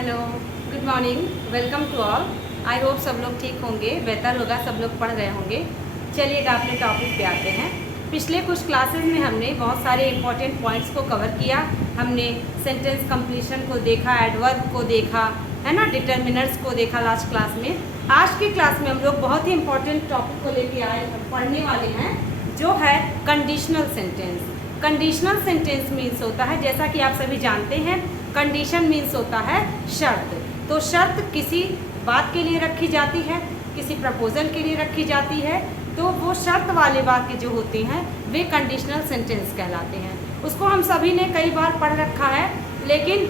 Hello, good morning, welcome to all. I hope सब लोग ठीक होंगे, बेहतर होगा, सब लोग पढ़ रहे होंगे। चलिएगा अपने टॉपिक पे आते हैं। पिछले कुछ क्लासेस में हमने बहुत सारे इंपॉर्टेंट पॉइंट्स को कवर किया। हमने सेंटेंस कंप्लीशन को देखा, एडवर्ब को देखा, है ना, डिटर्मिनर्स को देखा लास्ट क्लास में। आज की क्लास में हम लोग बहुत ही इंपॉर्टेंट टॉपिक को लेके पढ़ने वाले हैं, जो है conditional sentence. Conditional sentence means होता है, जैसा कि आप सभी जानते हैं, कंडीशन मीन्स होता है शर्त। तो शर्त किसी बात के लिए रखी जाती है, किसी प्रपोजल के लिए रखी जाती है, तो वो शर्त वाले वाक्य जो होते हैं वे कंडीशनल सेंटेंस कहलाते हैं। उसको हम सभी ने कई बार पढ़ रखा है, लेकिन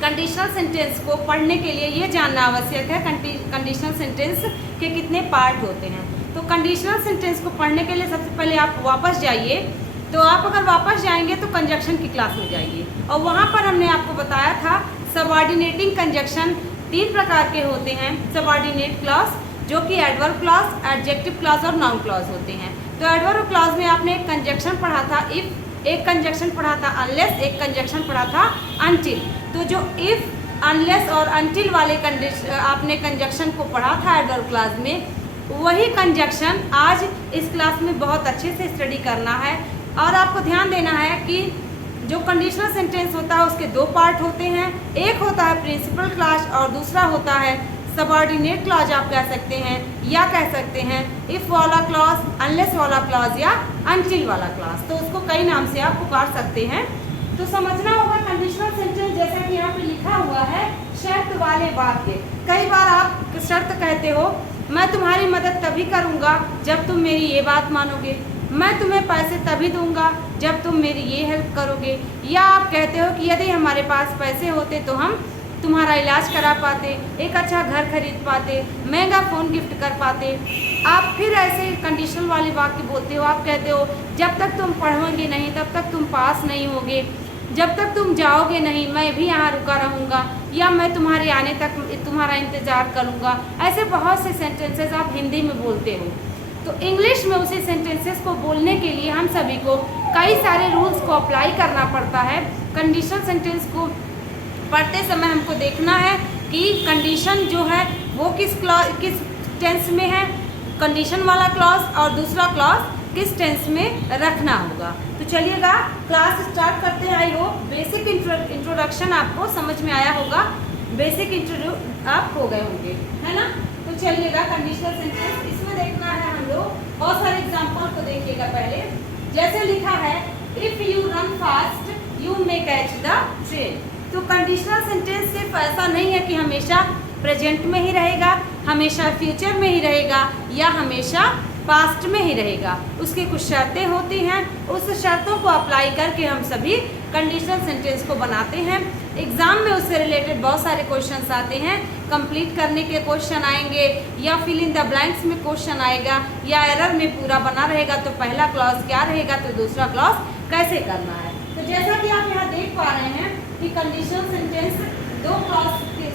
कंडीशनल सेंटेंस को पढ़ने के लिए ये जानना आवश्यक है कंडीशनल सेंटेंस के कितने पार्ट होते हैं। तो कंडीशनल सेंटेंस को पढ़ने के लिए सबसे पहले आप वापस जाइए। तो आप अगर वापस जाएंगे तो कंजक्शन की क्लास में जाइए, और वहाँ पर हमने आपको बताया था सबऑर्डिनेटिंग कंजक्शन 3 प्रकार के होते हैं। सबऑर्डिनेट क्लॉज, जो कि एडवर्ब क्लॉज, एडजेक्टिव क्लॉज और नाउन क्लॉज होते हैं। तो एडवर्ब क्लॉज में आपने एक कंजक्शन पढ़ा था इफ, एक कंजक्शन पढ़ा था अनलेस, एक कंजक्शन पढ़ा था अनटिल। तो जो इफ, अनलेस और अनटिल वाले आपने कंजक्शन को पढ़ा था एडवर्ब क्लॉज में, वही कंजक्शन आज इस क्लास में बहुत अच्छे से स्टडी करना है। और आपको ध्यान देना है कि जो कंडीशनल सेंटेंस होता है उसके 2 पार्ट होते हैं। एक होता है प्रिंसिपल क्लॉज और दूसरा होता है सबऑर्डिनेट क्लॉज। आप कह सकते हैं या कह सकते हैं इफ वाला क्लॉज, अनलेस वाला क्लॉज या अनटिल वाला क्लॉज। तो उसको कई नाम से आप पुकार सकते हैं। तो समझना होगा कंडीशनल सेंटेंस, जैसा कि यहाँ पे लिखा हुआ है, शर्त वाले वाक्य। कई बार आप शर्त कहते हो, मैं तुम्हारी मदद तभी करूँगा जब तुम मेरी ये बात मानोगे, मैं तुम्हें पैसे तभी दूंगा जब तुम मेरी ये हेल्प करोगे। या आप कहते हो कि यदि हमारे पास पैसे होते तो हम तुम्हारा इलाज करा पाते, एक अच्छा घर खरीद पाते, महंगा फ़ोन गिफ्ट कर पाते। आप फिर ऐसे कंडीशनल वाले वाक्य बोलते हो। आप कहते हो जब तक तुम पढ़ोगे नहीं तब तक तुम पास नहीं होगे, जब तक तुम जाओगे नहीं मैं भी यहाँ रुका रहूँगा, या मैं तुम्हारे आने तक तुम्हारा इंतज़ार करूँगा। ऐसे बहुत से सेंटेंसेस आप हिंदी में बोलते हो। तो इंग्लिश में उसी सेंटेंसेस को बोलने के लिए हम सभी को कई सारे रूल्स को अप्लाई करना पड़ता है। कंडीशनल सेंटेंस को पढ़ते समय हमको देखना है कि कंडीशन जो है वो किस टेंस में है, कंडीशन वाला क्लॉज, और दूसरा क्लॉज किस टेंस में रखना होगा। तो चलिएगा क्लास स्टार्ट करते हैं। आई होप बेसिक इंट्रोडक्शन आपको समझ में आया होगा, बेसिक इंट्रोड्यू आप हो गए होंगे, है ना। तो चलिएगा कंडीशनल सेंटेंस इसमें देखना है हम लोग। बहुत सारे एग्जाम्पल को देखिएगा। पहले जैसे लिखा है if you run fast you may catch the train. तो कंडीशनल सेंटेंस सिर्फ ऐसा नहीं है कि हमेशा प्रेजेंट में ही रहेगा, हमेशा फ्यूचर में ही रहेगा, या हमेशा पास्ट में ही रहेगा। उसकी कुछ शर्तें होती हैं, उस शर्तों को अप्लाई करके हम सभी कंडीशनल सेंटेंस को बनाते हैं। एग्जाम में उससे रिलेटेड बहुत सारे क्वेश्चंस आते हैं। कंप्लीट करने के क्वेश्चन आएंगे, या फिल इन द ब्लैंक्स में क्वेश्चन आएगा, या एरर में पूरा बना रहेगा तो पहला क्लॉज क्या रहेगा तो दूसरा क्लॉज कैसे करना है। तो जैसा कि आप यहाँ देख पा रहे हैं कि कंडीशनल सेंटेंस 2 क्लॉज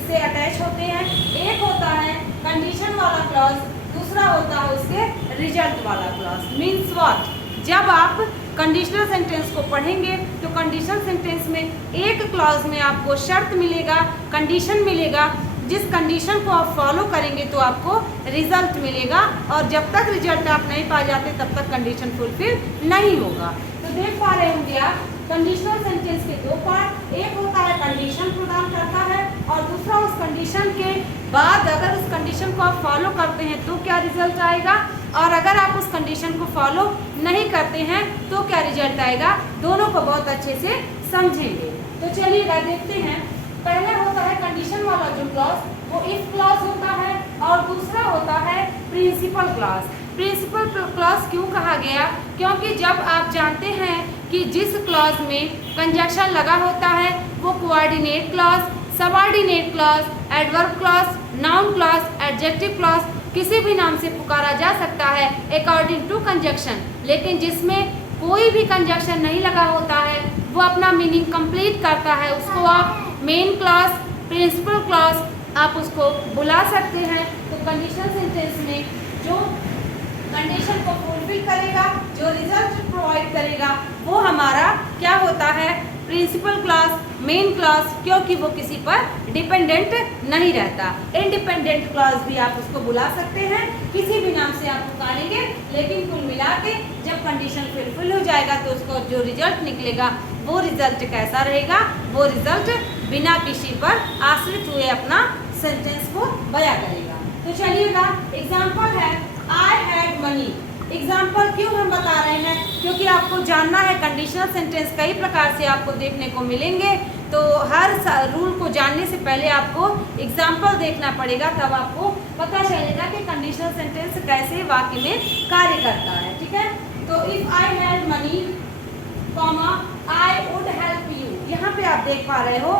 से अटैच होते हैं। एक होता है कंडीशन वाला क्लॉज, दूसरा होता है उसके रिजल्ट वाला क्लॉज। मीन्स व्हाट, जब आप कंडीशनल सेंटेंस को पढ़ेंगे तो कंडीशनल सेंटेंस में एक क्लॉज में आपको शर्त मिलेगा, कंडीशन मिलेगा। जिस कंडीशन को आप फॉलो करेंगे तो आपको रिजल्ट मिलेगा, और जब तक रिजल्ट आप नहीं पा जाते तब तक कंडीशन फुलफिल नहीं होगा। तो देख पा रहे होंगे आप कंडीशनल सेंटेंस के 2 पार्ट। एक होता है कंडीशन प्रदान करता है, और दूसरा उस कंडीशन के बाद अगर उस कंडीशन को आप फॉलो करते हैं तो क्या रिजल्ट आएगा, और अगर आप उस कंडीशन को फॉलो नहीं करते हैं तो क्या रिजल्ट आएगा। दोनों को बहुत अच्छे से समझेंगे। तो चलिएगा देखते हैं। पहला होता है कंडीशन वाला जो क्लॉज, वो इफ क्लॉज होता है, और दूसरा होता है प्रिंसिपल क्लॉज। प्रिंसिपल क्लॉज क्यों कहा गया, क्योंकि जब आप जानते हैं कि जिस क्लॉज में कंजक्शन लगा होता है वो coordinate clause, subordinate clause, adverb clause, noun clause, adjective clause किसी भी नाम से पुकारा जा सकता है अकॉर्डिंग टू कंजक्शन। लेकिन जिसमें कोई भी कंजक्शन नहीं लगा होता है वो अपना मीनिंग कंप्लीट करता है, उसको आप मेन क्लॉज, प्रिंसिपल क्लॉज आप उसको बुला सकते हैं। तो कंडीशनल सेंटेंस में जो कंडीशन को फुलफिल करेगा, जो रिजल्ट प्रोवाइड करेगा, वो हमारा क्या होता है, प्रिंसिपल क्लॉज, मेन क्लॉज, क्योंकि वो किसी पर डिपेंडेंट नहीं रहता। इंडिपेंडेंट क्लॉज भी आप उसको बुला सकते हैं, किसी भी नाम से आप पुकारेंगे, लेकिन कुल मिला के जब कंडीशन फुलफिल हो जाएगा तो उसको जो रिजल्ट निकलेगा वो रिजल्ट कैसा रहेगा, वो रिजल्ट बिना किसी पर आश्रित हुए अपना सेंटेंस को बयां करेगा। तो चलिएगा, एग्जाम्पल है आई हैड मनी। एग्जाम्पल क्यों हम बता रहे हैं, क्योंकि आपको जानना है कंडीशनल सेंटेंस कई प्रकार से आपको देखने को मिलेंगे, तो हर रूल को जानने से पहले आपको एग्जाम्पल देखना पड़ेगा, तब आपको पता चलेगा कि कंडीशनल सेंटेंस कैसे वाक्य में कार्य करता है। ठीक है, तो if I had money comma I would help you, यहाँ पे आप देख पा रहे हो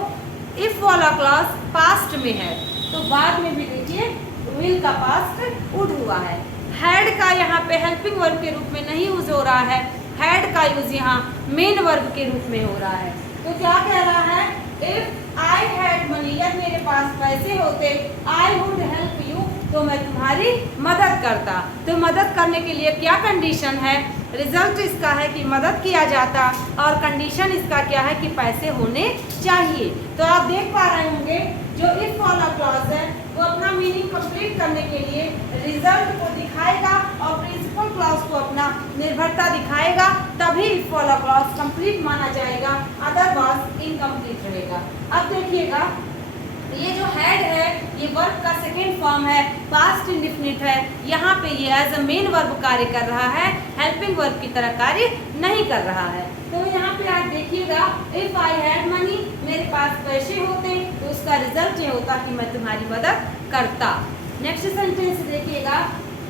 इफ वाला क्लॉज पास्ट में है, तो बाद में भी देखिए विल का पास्ट वुड हुआ है। हैड का यहाँ पे हेल्पिंग वर्ब के रूप में नहीं यूज हो रहा है, हैड का यूज यहाँ मेन वर्ब के रूप में हो रहा है। तो क्या कह रहा है, इफ आई हैड मनी, यदि मेरे पास पैसे होते, आई वुड हेल्प यू, तो मैं तुम्हारी मदद करता। तो मदद करने के लिए क्या कंडीशन है, रिजल्ट इसका है कि मदद किया जाता, और कंडीशन इसका क्या है कि पैसे होने चाहिए। तो आप देख पा रहे होंगे जो इफ वाला क्लॉज है वो अपना मीनिंग कंप्लीट करने के लिए रिजल्ट को दिखाएगा और प्रिंसिपल क्लॉज को अपना निर्भरता दिखाएगा, तभी इफ वाला क्लॉज कंप्लीट माना जाएगा, अदरवाइज इनकम्प्लीट रहेगा। अब देखिएगा, ये जो हैड है ये वर्ब का सेकेंड फॉर्म है, पास्ट इंडिफिनिट है, यहाँ पे ये एज अ मेन वर्ब कार्य कर रहा है, हेल्पिंग वर्ब की तरह कार्य नहीं कर रहा है। तो यहाँ पे आप देखिएगा, इफ आई हैड मनी, मेरे पास पैसे होते, तो उसका रिजल्ट ये होता कि मैं तुम्हारी मदद करता। नेक्स्ट सेंटेंस देखिएगा,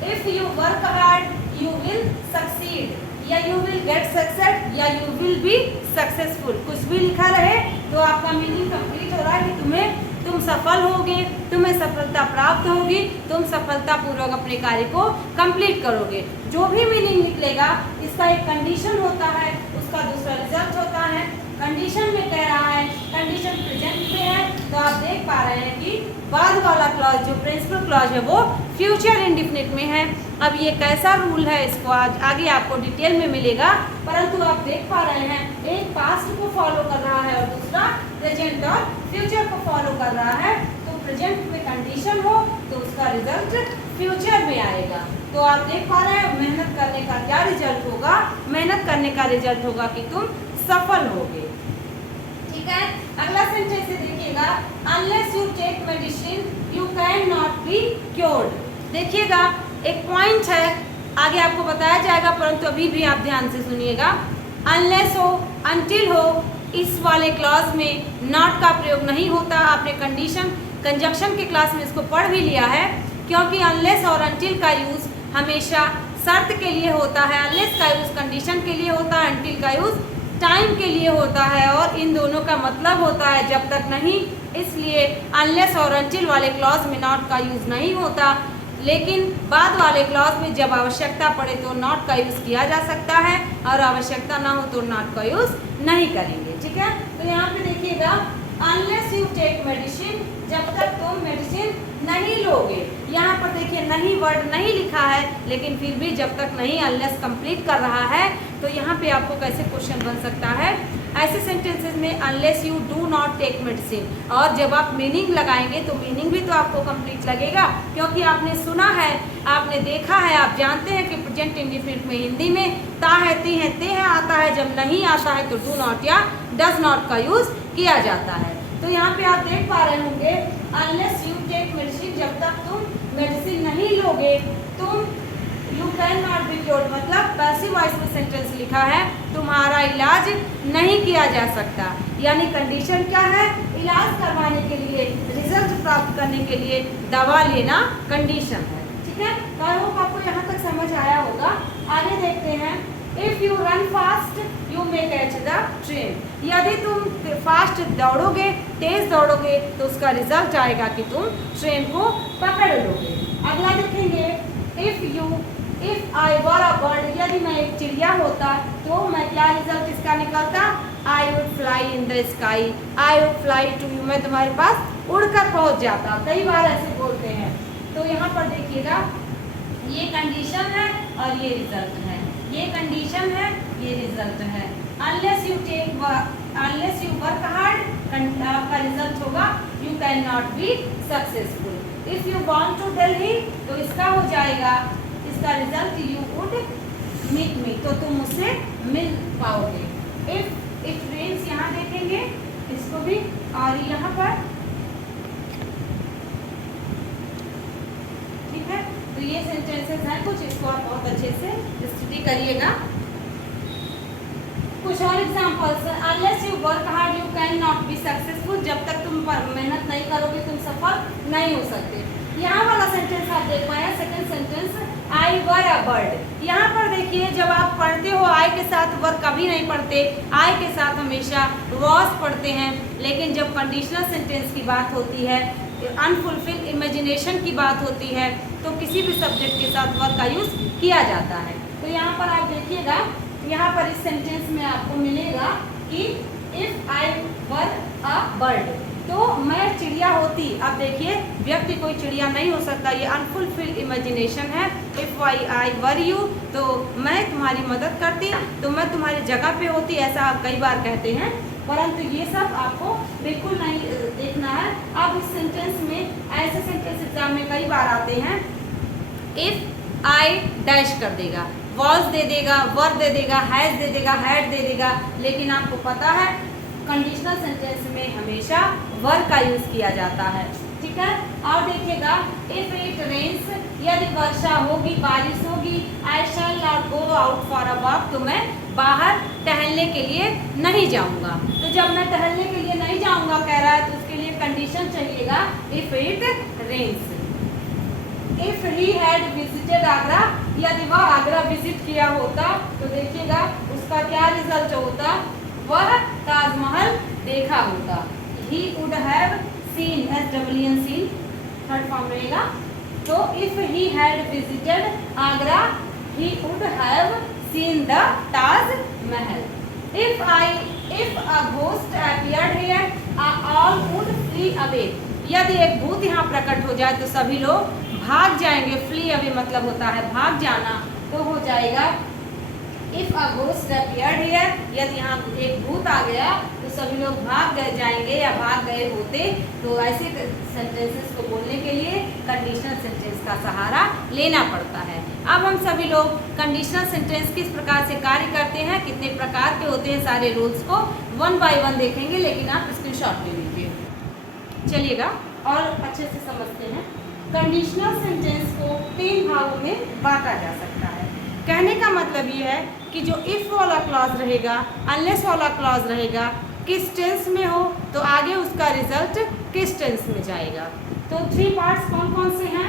if you work hard you will succeed, या यू विल गेट सक्सेस, या यू विल बी सक्सेसफुल, कुछ भी लिखा रहे तो आपका मीनिंग कंप्लीट हो रहा है कि तुम सफल होगे, तुम्हें सफलता प्राप्त होगी, तुम सफलतापूर्वक अपने कार्य को कंप्लीट करोगे। जो भी मीनिंग निकलेगा इसका एक कंडीशन होता है, उसका दूसरा रिजल्ट होता है। कंडीशन में कह रहा है, कंडीशन प्रेजेंट में है, तो आप देख पा रहे हैं कि बाद वाला क्लॉज जो प्रिंसिपल क्लॉज है वो फ्यूचर इंडिफिनिट में है। अब ये कैसा रूल है इसको आज आगे आपको डिटेल में मिलेगा, परंतु आप देख पा रहे हैं एक पास्ट को फॉलो कर रहा है और दूसरा प्रेजेंट और फ्यूचर को फॉलो कर रहा है। तो प्रेजेंट में कंडीशन हो तो उसका रिजल्ट फ्यूचर में आएगा। तो आप देख पा रहे हैं मेहनत करने का क्या रिजल्ट होगा, मेहनत करने का रिजल्ट होगा कि तुम सफल होगे। ठीक है, अगला सेंटेंस देखिएगा, unless you take medicine you can not be cured. देखिएगा एक पॉइंट है, आगे आपको बताया जाएगा, परंतु अभी भी आप ध्यान से सुनिएगा। अनलेस हो, अनटिल हो, इस वाले क्लॉज में नॉट का प्रयोग नहीं होता। आपने कंडीशन कंजक्शन के क्लास में इसको पढ़ भी लिया है, क्योंकि अनलेस और अनटिल का यूज हमेशा शर्त के लिए होता है। अनलेस का यूज कंडीशन के लिए होता है, अनटिल का यूज टाइम के लिए होता है, और इन दोनों का मतलब होता है जब तक नहीं। इसलिए अनलेस और अनटिल वाले क्लॉज में नॉट का यूज नहीं होता, लेकिन बाद वाले क्लॉज में जब आवश्यकता पड़े तो नॉट का यूज़ किया जा सकता है, और आवश्यकता ना हो तो नॉट का यूज़ नहीं करेंगे। ठीक है, तो यहाँ पे देखिएगा, अनलेस यू टेक मेडिसिन, जब तक तुम मेडिसिन नहीं लोगे। यहाँ पर देखिए नहीं वर्ड नहीं लिखा है, लेकिन फिर भी जब तक नहीं अनलेस कंप्लीट कर रहा है, तो यहाँ पे आपको कैसे क्वेश्चन बन सकता है, ऐसे सेंटेंसेस में unless you do not take medicine, और जब आप मीनिंग लगाएंगे तो मीनिंग भी तो आपको कंप्लीट लगेगा, क्योंकि आपने सुना है, आपने देखा है, आप जानते हैं कि प्रेजेंट इंडिफिनिट में हिंदी में ता है, ती है, ते है आता है, जब नहीं आता है तो डू नॉट या डज नॉट का यूज किया जाता है। तो यहाँ पे आप देख पा रहे होंगे, अनलेस यू टेक मेडिसिन, जब तक तुम मेडिसिन नहीं लोगे तुम you can not be cured, मतलब पैसिव वॉइस में सेंटेंस लिखा है, तुम्हारा इलाज नहीं किया जा सकता। यानी कंडीशन क्या है, इलाज करवाने के लिए, रिजल्ट प्राप्त करने के लिए दवा लेना कंडीशन है। ठीक है, तो आई होप आपको यहाँ तक समझ आया होगा। आगे देखते हैं, if you run fast you may catch the train, यदि तुम फास्ट दौड़ोगे, तेज दौड़ोगे, तो उसका रिजल्ट आएगा कि तुम ट्रेन को पकड़ लोगे। अगला देखेंगे, if I were a bird, यदि मैं एक चिड़िया होता तो मैं क्या रिजल्ट इसका निकलता, I would fly in the sky, I would fly to you, मैं तुम्हारे पास उड़कर पहुंच जाता। कई बार ऐसे बोलते हैं। तो यहाँ पर देखिएगा, ये कंडीशन है और ये रिजल्ट है, ये कंडीशन है, ये रिजल्ट है। अनलेस यू वर्क हार्ड आपका रिजल्ट होगा you can not be successful. If you want to Delhi तो इसका हो जाएगा, इसका result you would meet me, तो तुम मुझसे मिल पाओगे। इफ रेन्स यहाँ देखेंगे इसको भी, और यहाँ पर ठीक है। तो ये सेंटेंसेस हैं कुछ, इसको आप बहुत अच्छे से स्टडी करिएगा। कुछ और examples, unless you work hard you can not be successful, जब तक तुम मेहनत नहीं करोगे तुम सफल नहीं हो सकते। यहाँ वाला सेंटेंस आप देख पाए, second sentence, I were a bird. यहाँ पर देखिए जब आप पढ़ते हो आई के साथ वर कभी नहीं पढ़ते, आई के साथ हमेशा वॉज पढ़ते हैं। लेकिन जब कंडीशनल सेंटेंस की बात होती है, अनफुलफिल इमेजिनेशन की बात होती है, तो किसी भी सब्जेक्ट के साथ वर का यूज़ किया जाता है। तो यहाँ पर आप देखिएगा, यहाँ पर इस सेंटेंस में आपको मिलेगा कि if I were a bird, तो मैं चिड़िया होती। अब देखिए व्यक्ति कोई चिड़िया नहीं हो सकता, ये अनफुलफिल्ड इमेजिनेशन है। इफ आई वर यू, तो मैं तुम्हारी मदद करती, तो मैं तुम्हारी जगह पे होती, ऐसा आप कई बार कहते हैं, परंतु ये सब आपको बिल्कुल नहीं देखना है। अब इस सेंटेंस में ऐसे सेंटेंस एग्जाम में कई बार आते हैं, इफ आई डैश कर देगा, वॉज दे देगा, वर दे देगा, हैज दे देगा, हैड दे देगा, लेकिन आपको पता है कंडीशनल सेंटेंस में हमेशा वर का यूज किया जाता है, ठीक है। और देखिएगा, इफ इट रेन्स, यदि वर्षा होगी, बारिश होगी, I shall not go out for a walk, तो मैं बाहर टहलने के लिए नहीं जाऊंगा। तो जब मैं टहलने के लिए नहीं जाऊंगा कह रहा है, तो उसके लिए कंडीशन चाहिएगा if it rains. If he had visited Agra, यदि वह आगरा विजिट किया होता, तो देखिएगा उसका क्या रिजल्ट होता, वह ताजमहल देखा होता। He would have seen, SWN seen third form रहेगा। तो if he had visited Agra, he would have seen the Taj Mahal. If a ghost appeared here, all would flee away, यदि एक भूत यहाँ प्रकट हो जाए तो सभी लोग भाग जाएंगे। फ्ली अवे मतलब होता है भाग जाना, तो हो जाएगा if a ghost appeared here, यदि यहाँ एक भूत आ गया तो सभी लोग भाग गए जाएंगे या भाग गए होते। तो ऐसे सेंटेंसेस को बोलने के लिए कंडीशनल सेंटेंस का सहारा लेना पड़ता है। अब हम सभी लोग कंडीशनल सेंटेंस किस प्रकार से कार्य करते हैं, कितने प्रकार के होते हैं, सारे रूल्स को वन बाय वन देखेंगे, लेकिन आप स्क्रीनशॉट ले लीजिए। चलिएगा और अच्छे से समझते हैं। कंडीशनल सेंटेंस को 3 भागों में बांटा जा सकता है। कहने का मतलब ये है कि जो इफ वाला क्लॉज रहेगा, अनलेस वाला क्लॉज रहेगा, किस टेंस में हो तो आगे उसका रिजल्ट किस टेंस में जाएगा। तो 3 पार्ट्स कौन कौन से हैं,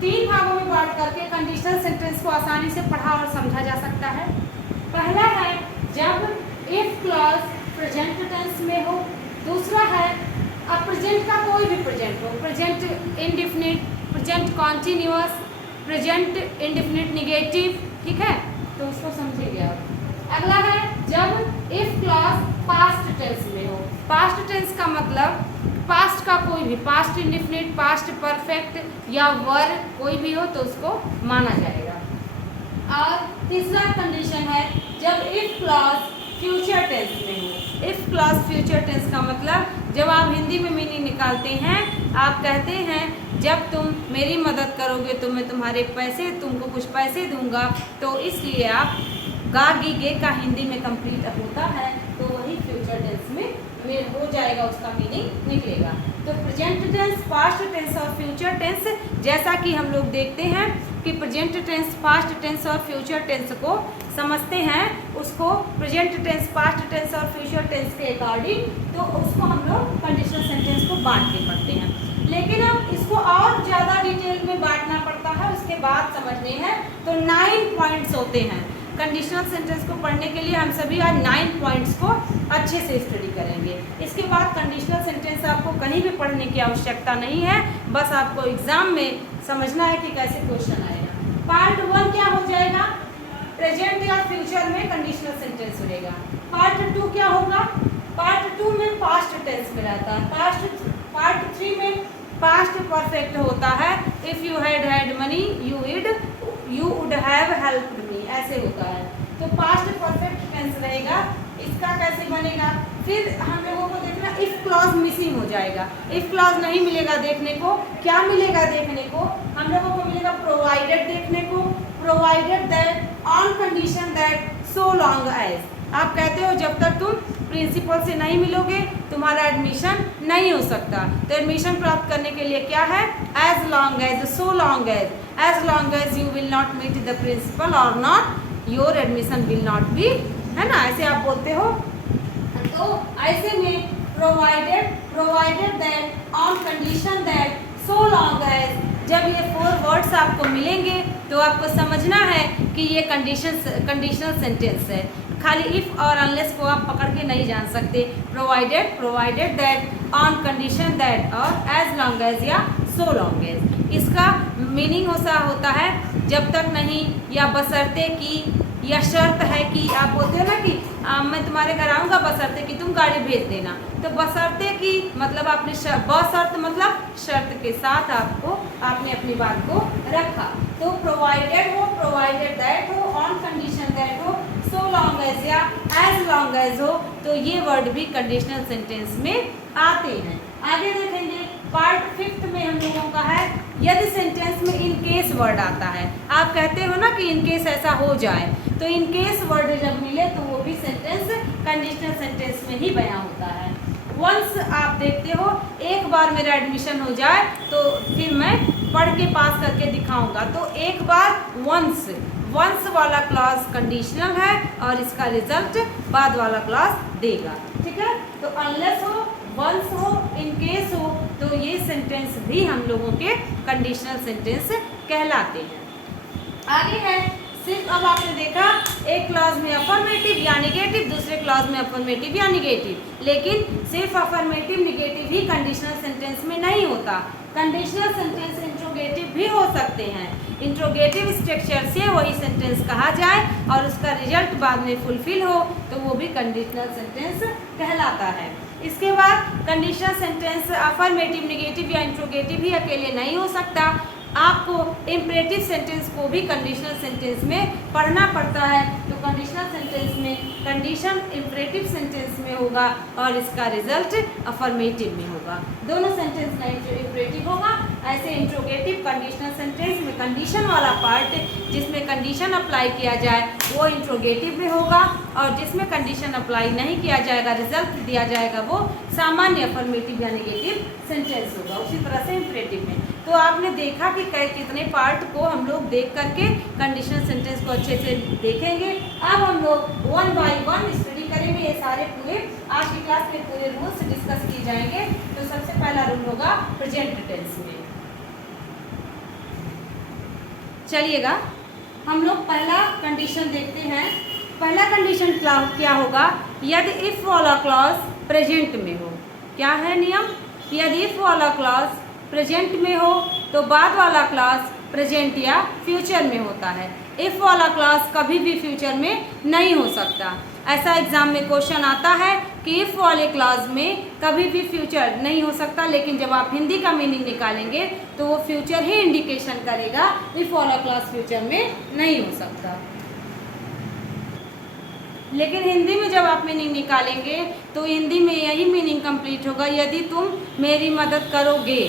3 भागों में बांट करके कंडीशनल सेंटेंस को आसानी से पढ़ा और समझा जा सकता है। पहला है जब इफ क्लॉज प्रेजेंट टेंस में हो, दूसरा है अब प्रेजेंट का कोई भी प्रेजेंट हो, present indefinite, present continuous, present indefinite negative, ठीक है, तो उसको समझिए आप। अगला है जब इफ क्लॉज पास्ट टेंस में हो, पास्ट टेंस का मतलब पास्ट का कोई भी, पास्ट इंडेफिनिट, पास्ट परफेक्ट या वर कोई भी हो तो उसको माना जाएगा। और तीसरा कंडीशन है जब इफ क्लॉज फ्यूचर टेंस में हो। इफ क्लॉज फ्यूचर टेंस का मतलब जब आप हिंदी में मीनिंग निकालते हैं, आप कहते हैं जब तुम मेरी मदद करोगे तो मैं तुमको कुछ पैसे दूंगा, तो इसलिए आप गा गी गे का हिंदी में कंप्लीट होता है, तो वही फ्यूचर टेंस में हो जाएगा, उसका मीनिंग निकलेगा। तो प्रेजेंट टेंस, पास्ट टेंस और फ्यूचर टेंस, जैसा कि हम लोग देखते हैं कि प्रेजेंट टेंस, पास्ट टेंस और फ्यूचर टेंस को समझते हैं, उसको प्रेजेंट टेंस, पास्ट टेंस और फ्यूचर टेंस के अकॉर्डिंग, तो उसको हम लोग कंडीशनल सेंटेंस को बांट के पढ़ते हैं। लेकिन अब इसको और ज़्यादा डिटेल में बांटना पड़ता है, उसके बाद समझने हैं तो 9 पॉइंट्स होते हैं। कंडीशनल सेंटेंस को पढ़ने के लिए हम सभी आज 9 पॉइंट्स को अच्छे से स्टडी करेंगे। इसके बाद कंडीशनल सेंटेंस आपको कहीं भी पढ़ने की आवश्यकता नहीं है, बस आपको एग्जाम में समझना है कि कैसे क्वेश्चन आएगा। पार्ट 1 क्या हो जाएगा, प्रेजेंट या फ्यूचर में कंडीशनल सेंटेंस रहेगा। पार्ट 2 क्या होगा, पार्ट 2 में पास्ट टेंस में रहता है। पार्ट 3 में पास्ट परफेक्ट होता है, if you had money you would have helped me, ऐसे होता है। तो पास्ट परफेक्ट टेंस रहेगा, इसका कैसे बनेगा, बनेगा। फिर हम लोगों को देखना इफ क्लॉज मिसिंग हो जाएगा, इफ क्लॉज नहीं मिलेगा देखने को, क्या मिलेगा देखने को, हम लोगों को मिलेगा प्रोवाइडेड देखने को, provided that on condition that so long as. आप कहते हो जब तक तुम प्रिंसिपल से नहीं मिलोगे तुम्हारा एडमिशन नहीं हो सकता। तो एडमिशन प्राप्त करने के लिए क्या है, as long as, so long as you will not meet the principal और not your admission will not be, है ना, ऐसे आप बोलते हो। तो ऐसे में provided that on condition that so long as, जब ये 4 वर्ड्स आपको मिलेंगे तो आपको समझना है कि ये कंडीशनल सेंटेंस है। खाली इफ और अनलेस को आप पकड़ के नहीं जान सकते। Provided that on condition that और एज लॉन्ग एज या सो लॉन्ग एज। इसका मीनिंग होता है जब तक नहीं, या बशर्ते कि, या शर्त है कि। आप बोलते हो ना कि मैं तुम्हारे घर आऊँगा बशर्ते कि तुम गाड़ी भेज देना, तो बशर्ते कि मतलब आपने बशर्त मतलब शर्त के साथ आपने अपनी बात को रखा। तो प्रोवाइडेड हो, प्रोवाइडेड दैट हो, ऑन कंडीशन दैट हो, सो लॉन्ग एज या एज लॉन्ग एज हो, तो ये वर्ड भी कंडीशनल सेंटेंस में आते हैं। आगे देखेंगे पार्ट 5 में हम लोगों का है यदि सेंटेंस में इन केस वर्ड आता है। आप कहते हो ना कि इन केस ऐसा हो जाए, तो इन केस वर्ड जब मिले तो वो भी सेंटेंस कंडीशनल सेंटेंस में ही बयां होता है। वंस आप देखते हो एक बार मेरा एडमिशन हो जाए तो फिर मैं पढ़ के पास करके दिखाऊंगा, तो एक बार वंस वाला क्लॉज कंडीशनल है और इसका रिजल्ट बाद वाला क्लॉज देगा, ठीक है। तो अनलेस हो, वंस हो, इन केस हो, तो ये सेंटेंस भी हम लोगों के कंडीशनल सेंटेंस कहलाते हैं। आगे है सिर्फ, अब आपने देखा एक क्लॉज में अफर्मेटिव या निगेटिव, दूसरे क्लॉज में अफर्मेटिव या निगेटिव, लेकिन सिर्फ अफर्मेटिव निगेटिव ही कंडीशनल सेंटेंस में नहीं होता। कंडीशनल सेंटेंस इंट्रोगेटिव भी हो सकते हैं। इंट्रोगेटिव स्ट्रक्चर से वही सेंटेंस कहा जाए और उसका रिजल्ट बाद में फुलफिल हो तो वो भी कंडीशनल सेंटेंस कहलाता है। इसके बाद कंडीशनल सेंटेंस अफर्मेटिव, निगेटिव या इंट्रोगेटिव ही अकेले नहीं हो सकता, आपको इम्परेटिव सेंटेंस को भी कंडीशनल सेंटेंस में पढ़ना पड़ता है। तो कंडीशनल सेंटेंस में कंडीशन इम्परेटिव सेंटेंस में होगा और इसका रिजल्ट अफर्मेटिव में होगा। दोनों सेंटेंस का इम्परेटिव होगा। ऐसे इंट्रोगेटिव कंडीशनल सेंटेंस में कंडीशन वाला पार्ट जिसमें कंडीशन अप्लाई किया जाए वो इंट्रोगेटिव में होगा, और जिसमें कंडीशन अप्लाई नहीं किया जाएगा, रिजल्ट दिया जाएगा, वो सामान्य अफर्मेटिव या नेगेटिव सेंटेंस होगा। उसी तरह से इम्परेटिव में तो आपने देखा कि कितने पार्ट को हम लोग देख करके कंडीशनल सेंटेंस को अच्छे से देखेंगे। अब हम लोग 1 बाय 1 स्टडी करेंगे। ये सारे पूरे आज की क्लास में पूरे रूल्स डिस्कस किए जाएंगे। तो सबसे पहला रूल होगा प्रेजेंट टेंस में। चलिएगा हम लोग पहला कंडीशन देखते हैं। पहला कंडीशन क्या होगा, यदि इफ वाला क्लॉज प्रेजेंट में हो। क्या है नियम, यदि इफ वाला क्लॉज प्रेजेंट में हो तो बाद वाला क्लॉज प्रेजेंट या फ्यूचर में होता है। इफ वाला क्लॉज कभी भी फ्यूचर में नहीं हो सकता। ऐसा एग्जाम में क्वेश्चन आता है कि इफ वाले क्लॉज में कभी भी फ्यूचर नहीं हो सकता, लेकिन जब आप हिंदी का मीनिंग निकालेंगे तो वो फ्यूचर ही इंडिकेशन करेगा, इफ वाला क्लॉज फ्यूचर में नहीं हो सकता। लेकिन हिंदी में जब आप मीनिंग निकालेंगे तो हिंदी में यही मीनिंग कंप्लीट होगा, यदि तुम मेरी मदद करोगे।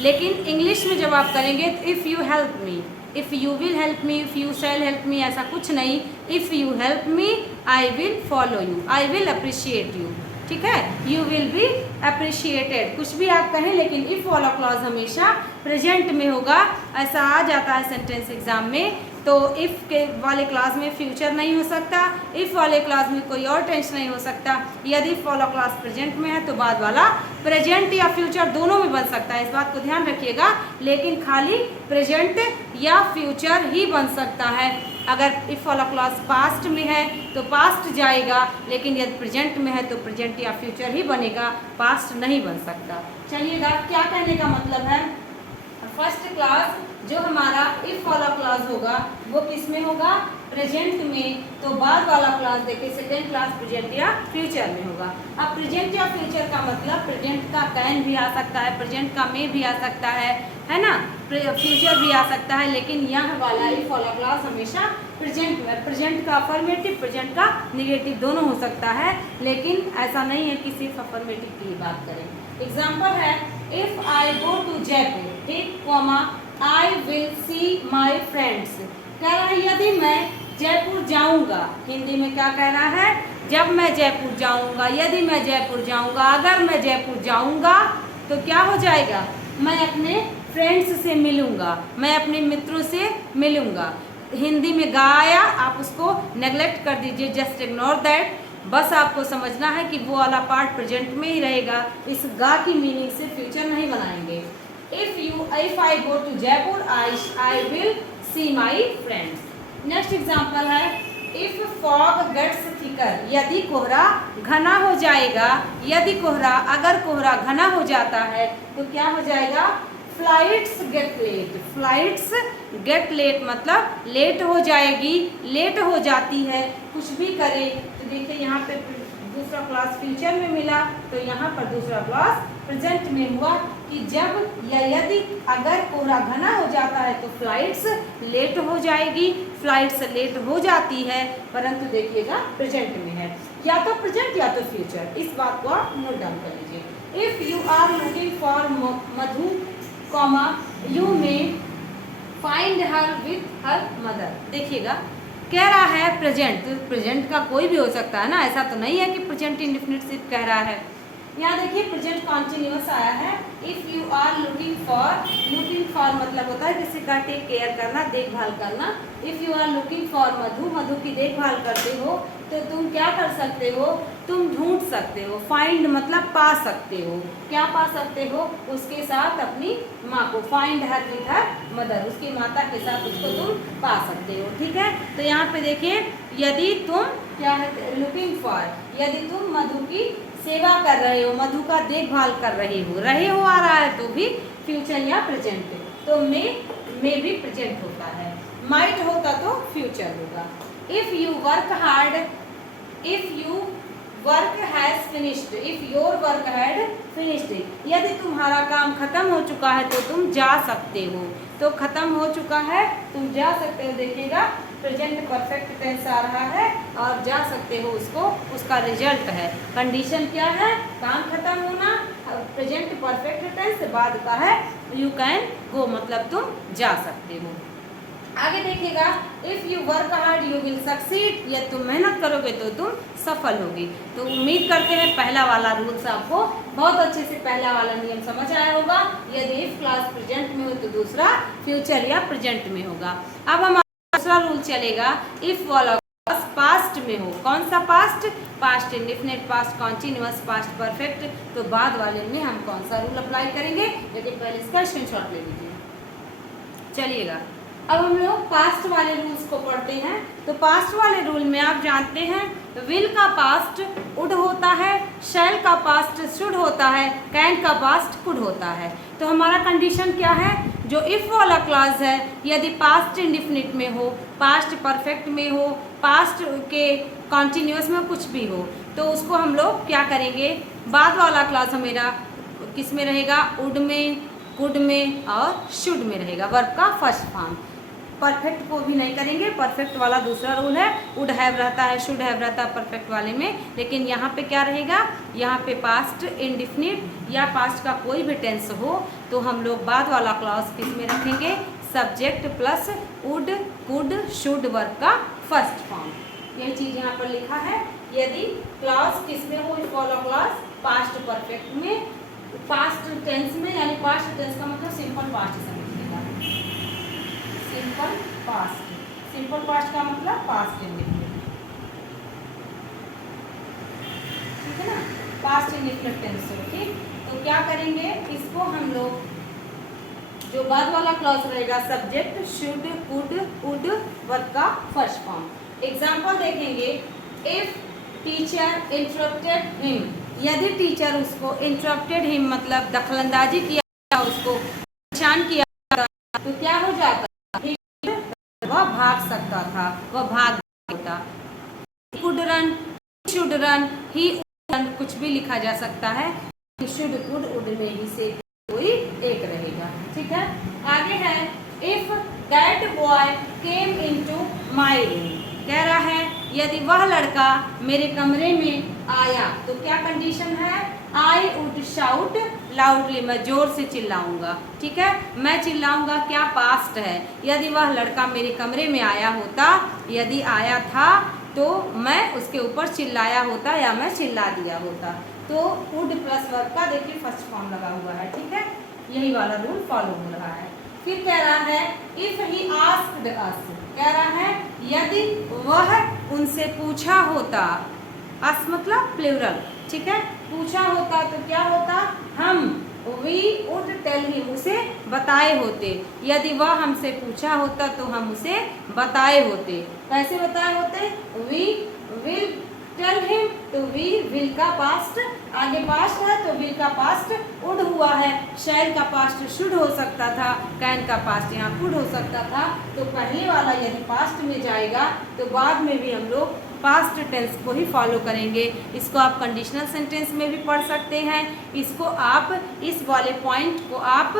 लेकिन इंग्लिश में जब आप करेंगे तो if you help me, if you will help me, if you shall help me, ऐसा कुछ नहीं। If you help me I will follow you, I will appreciate you, ठीक है, यू विल बी अप्रिशिएटेड। कुछ भी आप कहें लेकिन इफ़ वाला क्लॉज हमेशा प्रेजेंट में होगा। ऐसा आ जाता है सेंटेंस एग्जाम में। तो इफ़ के वाले क्लास में फ्यूचर नहीं हो सकता, इफ़ वाले क्लास में कोई और टेंस नहीं हो सकता। यदि इफ़ वाला क्लास प्रेजेंट में है तो बाद वाला प्रेजेंट या फ्यूचर दोनों में बन सकता है, इस बात को ध्यान रखिएगा। लेकिन खाली प्रेजेंट या फ्यूचर ही बन सकता है। अगर इफ़ वाला क्लास पास्ट में है तो पास्ट जाएगा, लेकिन यदि प्रेजेंट में है तो प्रेजेंट या फ्यूचर ही बनेगा, पास्ट नहीं बन सकता। चलिएगा क्या कहने का मतलब है, फर्स्ट क्लास जो हमारा इफ वाला क्लॉज होगा वो किस में होगा, प्रेजेंट में, तो बाद वाला क्लास देखिए सेकेंड क्लास प्रेजेंट या फ्यूचर में होगा। अब प्रेजेंट या फ्यूचर का मतलब प्रेजेंट का कैन भी आ सकता है, प्रेजेंट का मे भी आ सकता है ना, फ्यूचर भी आ सकता है, लेकिन यह वाला इफ वाला क्लास हमेशा प्रेजेंट में, प्रेजेंट का अफर्मेटिव प्रेजेंट का निगेटिव दोनों हो सकता है, लेकिन ऐसा नहीं है कि सिर्फ अफर्मेटिव की ही बात करें। एग्जाम्पल है if I go to Jaipur, ठीक, comma I will see my friends. कह रहा है यदि मैं जयपुर जाऊंगा, हिंदी में क्या कह रहा है, जब मैं जयपुर जाऊंगा, यदि मैं जयपुर जाऊंगा, अगर मैं जयपुर जाऊंगा तो क्या हो जाएगा, मैं अपने फ्रेंड्स से मिलूंगा, मैं अपने मित्रों से मिलूंगा। हिंदी में गा आया, आप उसको नेग्लेक्ट कर दीजिए, जस्ट इग्नोर दैट। बस आपको समझना है कि वो वाला पार्ट प्रेजेंट में ही रहेगा, इस गा की मीनिंग से फ्यूचर नहीं बनाएंगे। If I go to Jaipur I will see my friends. Next example है इफ फॉग गेट्स थिकर, यदि कोहरा घना हो जाएगा, यदि कोहरा, अगर कोहरा घना हो जाता है तो क्या हो जाएगा, flights get late. Flights get late मतलब लेट हो जाएगी, लेट हो जाती है, कुछ भी करे। तो देखिए यहाँ पे दूसरा क्लास फ्यूचर में मिला, तो यहाँ पर दूसरा क्लास प्रेजेंट में हुआ कि जब या यदि अगर कोहरा घना हो जाता है तो फ्लाइट्स लेट हो जाएगी, फ्लाइट्स लेट हो जाती है, परंतु देखिएगा प्रेजेंट में है, या तो प्रेजेंट या तो फ्यूचर। इस बात को आप नोट डाउन कर लीजिए। If you are looking for Madhu, comma you may find her with her mother. देखिएगा कह रहा है प्रेजेंट, तो प्रेजेंट का कोई भी हो सकता है ना, ऐसा तो नहीं है कि प्रेजेंट इंडेफिनिट सिर्फ कह रहा है। यहाँ देखिए प्रेजेंट कॉन्टिन्यूअस आया है। If you are looking for मतलब होता है किसी का टेक केयर करना, देखभाल करना। If you are looking for Madhu, Madhu की देखभाल करते हो तो तुम क्या कर सकते हो, तुम ढूंढ सकते हो। फाइंड मतलब पा सकते हो, क्या पा सकते हो, उसके साथ अपनी माँ को, find her with her mother, उसकी माता के साथ उसको तुम पा सकते हो, ठीक है। तो यहाँ पे देखिए यदि तुम क्या है, लुकिंग फॉर, यदि तुम मधु की सेवा कर रहे हो, मधु का देखभाल कर रहे हो आ रहा है तो भी फ्यूचर या प्रेजेंट। तो मे भी प्रेजेंट होता है, माइट होता तो फ्यूचर होगा। If you work hard, if you work has finished, if your work had finished, यदि तुम्हारा काम खत्म हो चुका है तो तुम जा सकते हो, तो खत्म हो चुका है तुम जा सकते हो। देखिएगा प्रेजेंट परफेक्ट टेंस आ रहा है और जा सकते हो उसको, उसका रिजल्ट है। कंडीशन क्या है, काम खत्म होना, प्रेजेंट परफेक्ट टेंस, बाद का है यू कैन गो मतलब तुम जा सकते हो। आगे देखिएगा if you work hard you will succeed, यदि तुम मेहनत करोगे तो तुम सफल होगी। तो उम्मीद करते हैं पहला वाला रूल्स आपको बहुत अच्छे से, पहला वाला नियम समझ आया होगा। यदि इफ क्लास प्रेजेंट में हो तो दूसरा फ्यूचर या प्रेजेंट में होगा। अब हमारा दूसरा रूल चलेगा इफ वाला क्लास पास्ट में हो। कौन सा past, past indefinite, past continuous, past perfect. तो बाद वाले में हम कौन सा रूल अप्लाई करेंगे, लेकिन पहले इसका स्क्रीनशॉट ले लीजिए। चलिएगा अब हम लोग पास्ट वाले रूल्स को पढ़ते हैं। तो पास्ट वाले रूल में आप जानते हैं विल का पास्ट वुड होता है, शैल का पास्ट शुड होता है, कैन का पास्ट कुड होता है। तो हमारा कंडीशन क्या है, जो इफ़ वाला क्लॉज है यदि पास्ट इंडेफिनिट में हो, पास्ट परफेक्ट में हो, पास्ट के कॉन्टिन्यूअस में कुछ भी हो, तो उसको हम लोग क्या करेंगे, बाद वाला क्लॉज हमारा किस में रहेगा, वुड में, कुड में और शुड में रहेगा, वर्ब का फर्स्ट फॉर्म। परफेक्ट को भी नहीं करेंगे, परफेक्ट वाला दूसरा रूल है, वुड हैव रहता है, शुड हैव रहता है परफेक्ट वाले में, लेकिन यहाँ पे क्या रहेगा, यहाँ पे पास्ट इंडेफिनिट या पास्ट का कोई भी टेंस हो तो हम लोग बाद वाला क्लॉज किस में रखेंगे, subject plus would, could, should verb का फर्स्ट फॉर्म। ये चीज़ यहाँ पर लिखा है। यदि क्लॉज किस में हो, इफ वाला क्लॉज पास्ट परफेक्ट में, पास्ट टेंस में, यानी पास्ट टेंस का मतलब सिंपल पास्ट समझिएगा, सिंपल पास्ट, सिंपल पास्ट का मतलब पास्ट इंडेफिनिट, ठीक है ना, पास्ट इंडेफिनिट टेंस हो, ठीक। तो क्या करेंगे, इसको हम लोग जो बाद वाला क्लॉज रहेगा subject, should, could, would verb का फर्स्ट फॉर्म। एग्जाम्पल देखेंगे इफ टीचर इंटरप्टेड हिम, यदि टीचर उसको इंटरप्टेड हिम मतलब दखलंदाजी किया, उसको परेशान किया तो क्या हो जाता, वह भाग सकता था, वह भाग run, he run, कुछ भी लिखा जा सकता है। should, could, would में ही से कोई एक रहेगा। ठीक है, आगे है if that boy came into my room, कह रहा है यदि वह लड़का मेरे कमरे में आया तो क्या कंडीशन है? I would shout loudly, मैं जोर से चिल्लाऊंगा। ठीक है, मैं चिल्लाऊंगा क्या? पास्ट है। यदि वह लड़का मेरे कमरे में आया होता, यदि आया था तो मैं उसके ऊपर चिल्लाया होता या मैं चिल्ला दिया होता। तो वुड प्लस वर्ब का देखिए फर्स्ट फॉर्म लगा हुआ है। ठीक है, यही वाला रूल फॉलो हो रहा है। फिर कह रहा है इफ ही आस्क्ड अस, कह रहा है यदि वह उनसे पूछा होता, अस मतलब प्लूरल। ठीक है, पूछा होता तो क्या होता? हम, वी वुड टेल हिम, उसे बताए होते। यदि वह हमसे पूछा होता तो हम उसे बताए होते। कैसे बताए होते? वी विल टेल हिम, तो वी विल का पास्ट, आगे पास्ट है तो विल का पास्ट वुड हुआ है। शैल का पास्ट शुड हो सकता था, कैन का पास्ट यहाँ कुड हो सकता था। तो पहले वाला यदि पास्ट में जाएगा तो बाद में भी हम लोग पास्ट टेंस को ही फॉलो करेंगे। इसको आप कंडीशनल सेंटेंस में भी पढ़ सकते हैं, इसको आप इस वाले पॉइंट को आप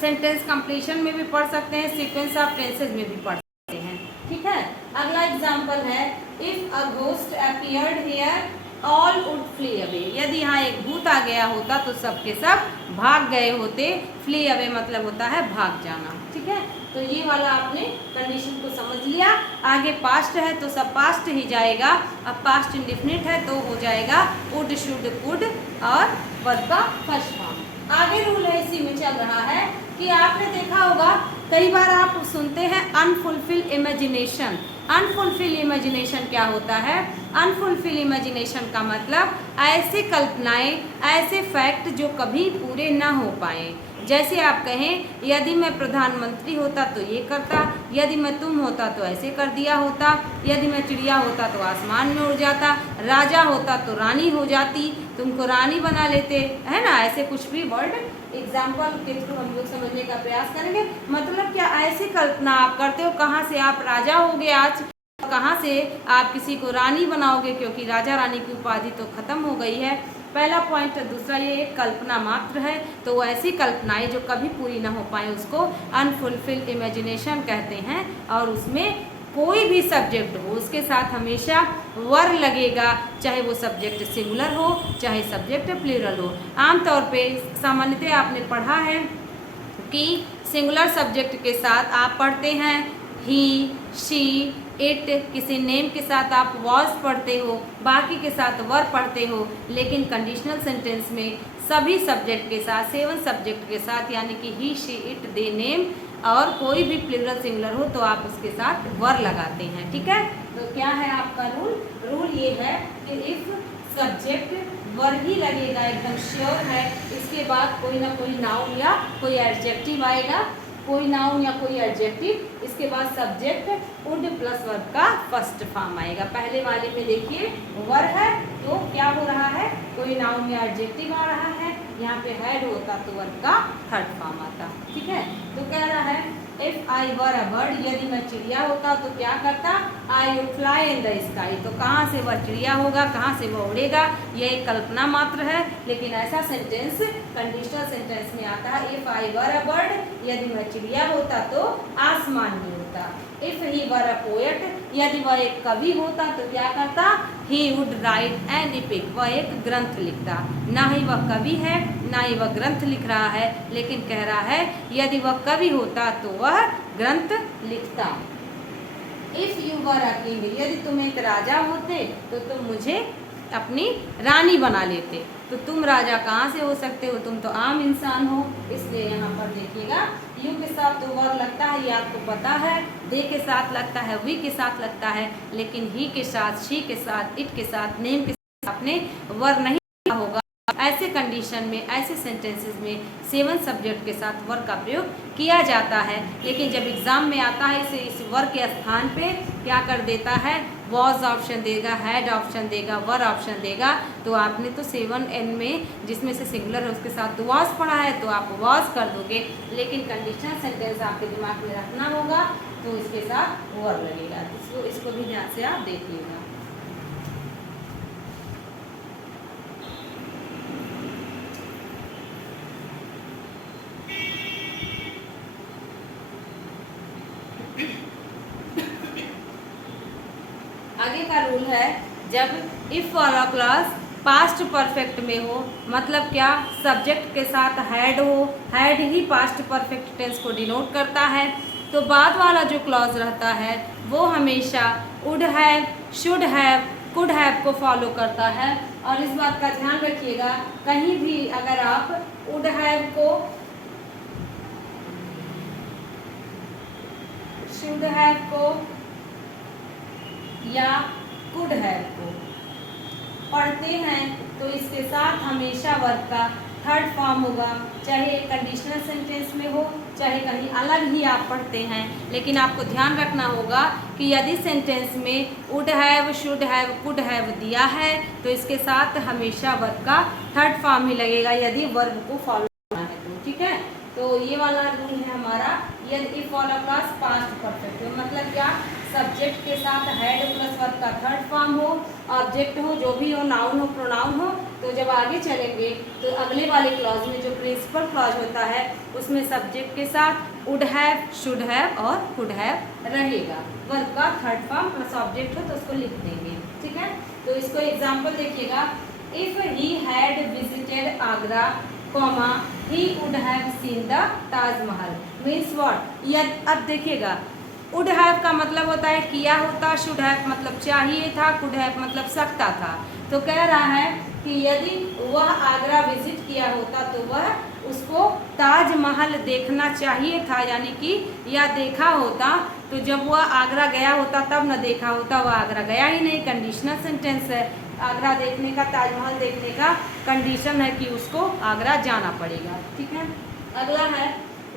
सेंटेंस कंप्लीशन में भी पढ़ सकते हैं, सीक्वेंस ऑफ टेंसेज में भी पढ़ सकते हैं। ठीक है, अगला एग्जांपल है if a ghost appeared here all would flee away, यदि यहाँ एक भूत आ गया होता तो सब के सब भाग गए होते। फ्ली अवे मतलब होता है भाग जाना। ठीक है, तो ये वाला आपने कंडीशन को समझ लिया। आगे पास्ट है तो सब पास्ट ही जाएगा। अब पास्ट इंडेफिनिट है तो हो जाएगा वुड, शुड, कुड और वर्ब का फर्स्ट फॉर्म। आगे रूल है इसी में चल रहा है कि आपने देखा होगा कई बार आप सुनते हैं अनफुलफिल इमेजिनेशन। अनफुलफिल इमेजिनेशन क्या होता है? अनफुलफिल इमेजिनेशन का मतलब ऐसे कल्पनाएं, ऐसे फैक्ट जो कभी पूरे ना हो पाए। जैसे आप कहें यदि मैं प्रधानमंत्री होता तो ये करता, यदि मैं तुम होता तो ऐसे कर दिया होता, यदि मैं चिड़िया होता तो आसमान में उड़ जाता, राजा होता तो रानी हो जाती, तुमको रानी बना लेते, है ना। ऐसे कुछ भी वर्ड एग्जाम्पल के थ्रू हम लोग समझने का प्रयास करेंगे। मतलब क्या ऐसी कल्पना आप करते हो, कहाँ से आप राजा होगे आज, कहाँ से आप किसी को रानी बनाओगे, क्योंकि राजा रानी की उपाधि तो खत्म हो गई है। पहला पॉइंट। दूसरा ये एक कल्पना मात्र है, तो वो ऐसी कल्पनाएं जो कभी पूरी ना हो पाए उसको अनफुलफिल्ड इमेजिनेशन कहते हैं। और उसमें कोई भी सब्जेक्ट हो उसके साथ हमेशा वर लगेगा, चाहे वो सब्जेक्ट सिंगुलर हो चाहे सब्जेक्ट प्लूरल हो। आमतौर पे सामान्यतः आपने पढ़ा है कि सिंगुलर सब्जेक्ट के साथ आप पढ़ते हैं ही, शी, इट, किसी नेम के साथ आप वॉज पढ़ते हो, बाकी के साथ वर पढ़ते हो। लेकिन कंडीशनल सेंटेंस में सभी सब्जेक्ट के साथ, 7 सब्जेक्ट के साथ, यानी कि ही, शी, इट, दे, नेम और कोई भी प्लूरल सिंगुलर हो तो आप उसके साथ वर लगाते हैं। ठीक है, तो क्या है आपका रूल? रूल ये है कि इफ सब्जेक्ट वर ही लगेगा, एकदम श्योर है। इसके बाद कोई ना कोई नाउन या कोई एडजेक्टिव आएगा, कोई नाउन या कोई एडजेक्टिव, इसके बाद सब्जेक्ट वुड प्लस वर्ब का फर्स्ट फॉर्म आएगा। पहले वाले में देखिए वर है तो क्या हो रहा है, कोई नाउन या एडजेक्टिव आ रहा है, यहाँ पे हैड होता तो वर्ब का थर्ड फॉर्म आता। ठीक है, तो कह रहा है if I were a bird, यदि मैं चिड़िया होता तो क्या करता? आई would fly in the sky. तो कहाँ से वह चिड़िया होगा, कहाँ से वह उड़ेगा, यह एक कल्पना मात्र है। लेकिन ऐसा सेंटेंस कंडीशनल सेंटेंस में आता है if I were a bird, यदि मैं चिड़िया होता तो आसमान में उड़ता। If he were a poet, यदि वह एक कवि होता तो क्या करता? He would write an epic, वह एक ग्रंथ लिखता। ना ही वह कवि है ना ही वह ग्रंथ लिख रहा है, लेकिन कह रहा है यदि वह कवि होता तो वह ग्रंथ लिखता। If you were a king, यदि तुम एक राजा होते तो तुम मुझे अपनी रानी बना लेते। तो तुम राजा कहाँ से हो सकते हो, तुम तो आम इंसान हो। इसलिए यहाँ पर देखिएगा यू के साथ तो वर लगता है, ये आपको पता है। दे के साथ लगता है, वी के साथ लगता है, लेकिन ही के साथ, शी के साथ, इट के साथ, नेम के साथ आपने वर नहीं होगा। ऐसे कंडीशन में, ऐसे सेंटेंसेस में 7 सब्जेक्ट के साथ वर का प्रयोग किया जाता है। लेकिन जब एग्जाम में आता है इसे इस वर के स्थान पे क्या कर देता है, वॉज ऑप्शन देगा, हैड ऑप्शन देगा, वर ऑप्शन देगा। तो आपने तो 7N में जिसमें से सिंगुलर है उसके साथ तो वॉज पढ़ा है तो आप वॉज कर दोगे। लेकिन कंडीशनल सेंटेंस आपके दिमाग में रखना होगा तो इसके साथ वर लगेगा। इसको भी ध्यान से आप देखिएगा। का रूल है, जब इफ वाला क्लॉज पास्ट परफेक्ट में हो, मतलब क्या, सब्जेक्ट के साथ हैड हो, हैड ही पास्ट परफेक्ट टेंस को डिनोट करता है, तो बाद वाला जो क्लॉज रहता है वो हमेशा would have, should have, could have को फॉलो करता है। और इस बात का ध्यान रखिएगा, कहीं भी अगर आप वुड हैव को, शुड हैव को या कुड हैव को पढ़ते हैं तो इसके साथ हमेशा वर्ब का थर्ड फॉर्म होगा, चाहे कंडीशनल सेंटेंस में हो, चाहे कहीं अलग ही आप पढ़ते हैं। लेकिन आपको ध्यान रखना होगा कि यदि सेंटेंस में would have, should have, could have दिया है तो इसके साथ हमेशा वर्ब का थर्ड फॉर्म ही लगेगा, यदि वर्ब को फॉलो करना है तो। ठीक है, तो ये वाला रूल है हमारा। यदि इफ वाला क्लास पास्ट परफेक्ट हो, मतलब क्या, सब्जेक्ट के साथ हैड प्लस वर्ब का थर्ड फॉर्म हो, ऑब्जेक्ट हो, जो भी हो, नाउन हो, प्रोनाउन हो, तो जब आगे चलेंगे तो अगले वाले क्लॉज में जो प्रिंसिपल क्लॉज होता है उसमें सब्जेक्ट के साथ वुड हैव, शुड हैव और कुड हैव रहेगा। वर्ब का थर्ड फॉर्म प्लस ऑब्जेक्ट हो तो उसको लिख देंगे। ठीक है, तो इसको एग्जाम्पल देखिएगा, if he had visited Agra comma he would have seen the Taj Mahal, means what. अब देखिएगा, वुड हैव का मतलब होता है किया होता, शुड हैव मतलब चाहिए था, कुड हैव मतलब सकता था। तो कह रहा है कि यदि वह आगरा विजिट किया होता तो वह उसको ताजमहल देखना चाहिए था, यानी कि या देखा होता, तो जब वह आगरा गया होता तब न देखा होता, वह आगरा गया ही नहीं। कंडीशनल सेंटेंस है, आगरा देखने का, ताजमहल देखने का कंडीशन है कि उसको आगरा जाना पड़ेगा। ठीक है, अगला है,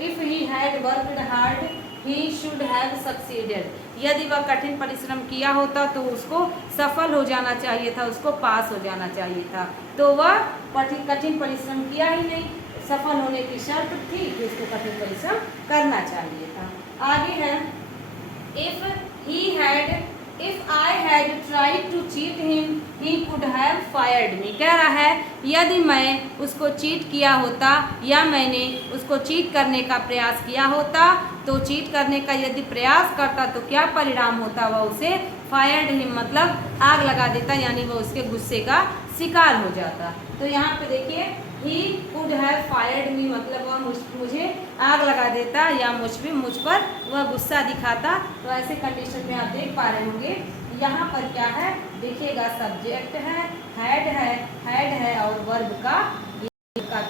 if he had worked hard he should have succeeded, यदि वह कठिन परिश्रम किया होता तो उसको सफल हो जाना चाहिए था, उसको पास हो जाना चाहिए था। तो वह कठिन परिश्रम किया ही नहीं, सफल होने की शर्त थी कि उसको कठिन परिश्रम करना चाहिए था। आगे है, if I had tried to cheat him he could have fired me, कह रहा है यदि मैं उसको चीट किया होता या मैंने उसको चीट करने का प्रयास किया होता, तो चीट करने का यदि प्रयास करता तो क्या परिणाम होता, वह उसे फायर्ड हिम मतलब आग लगा देता, यानी वह उसके गुस्से का शिकार हो जाता। तो यहाँ पे देखिए, ही कुड हैव फायर्ड मी मतलब वह मुझे आग लगा देता या मुझ पर वह गुस्सा दिखाता। तो ऐसे कंडीशन में आप देख पा रहे होंगे, यहाँ पर क्या है देखिएगा, सब्जेक्ट है, हैड है और वर्ब का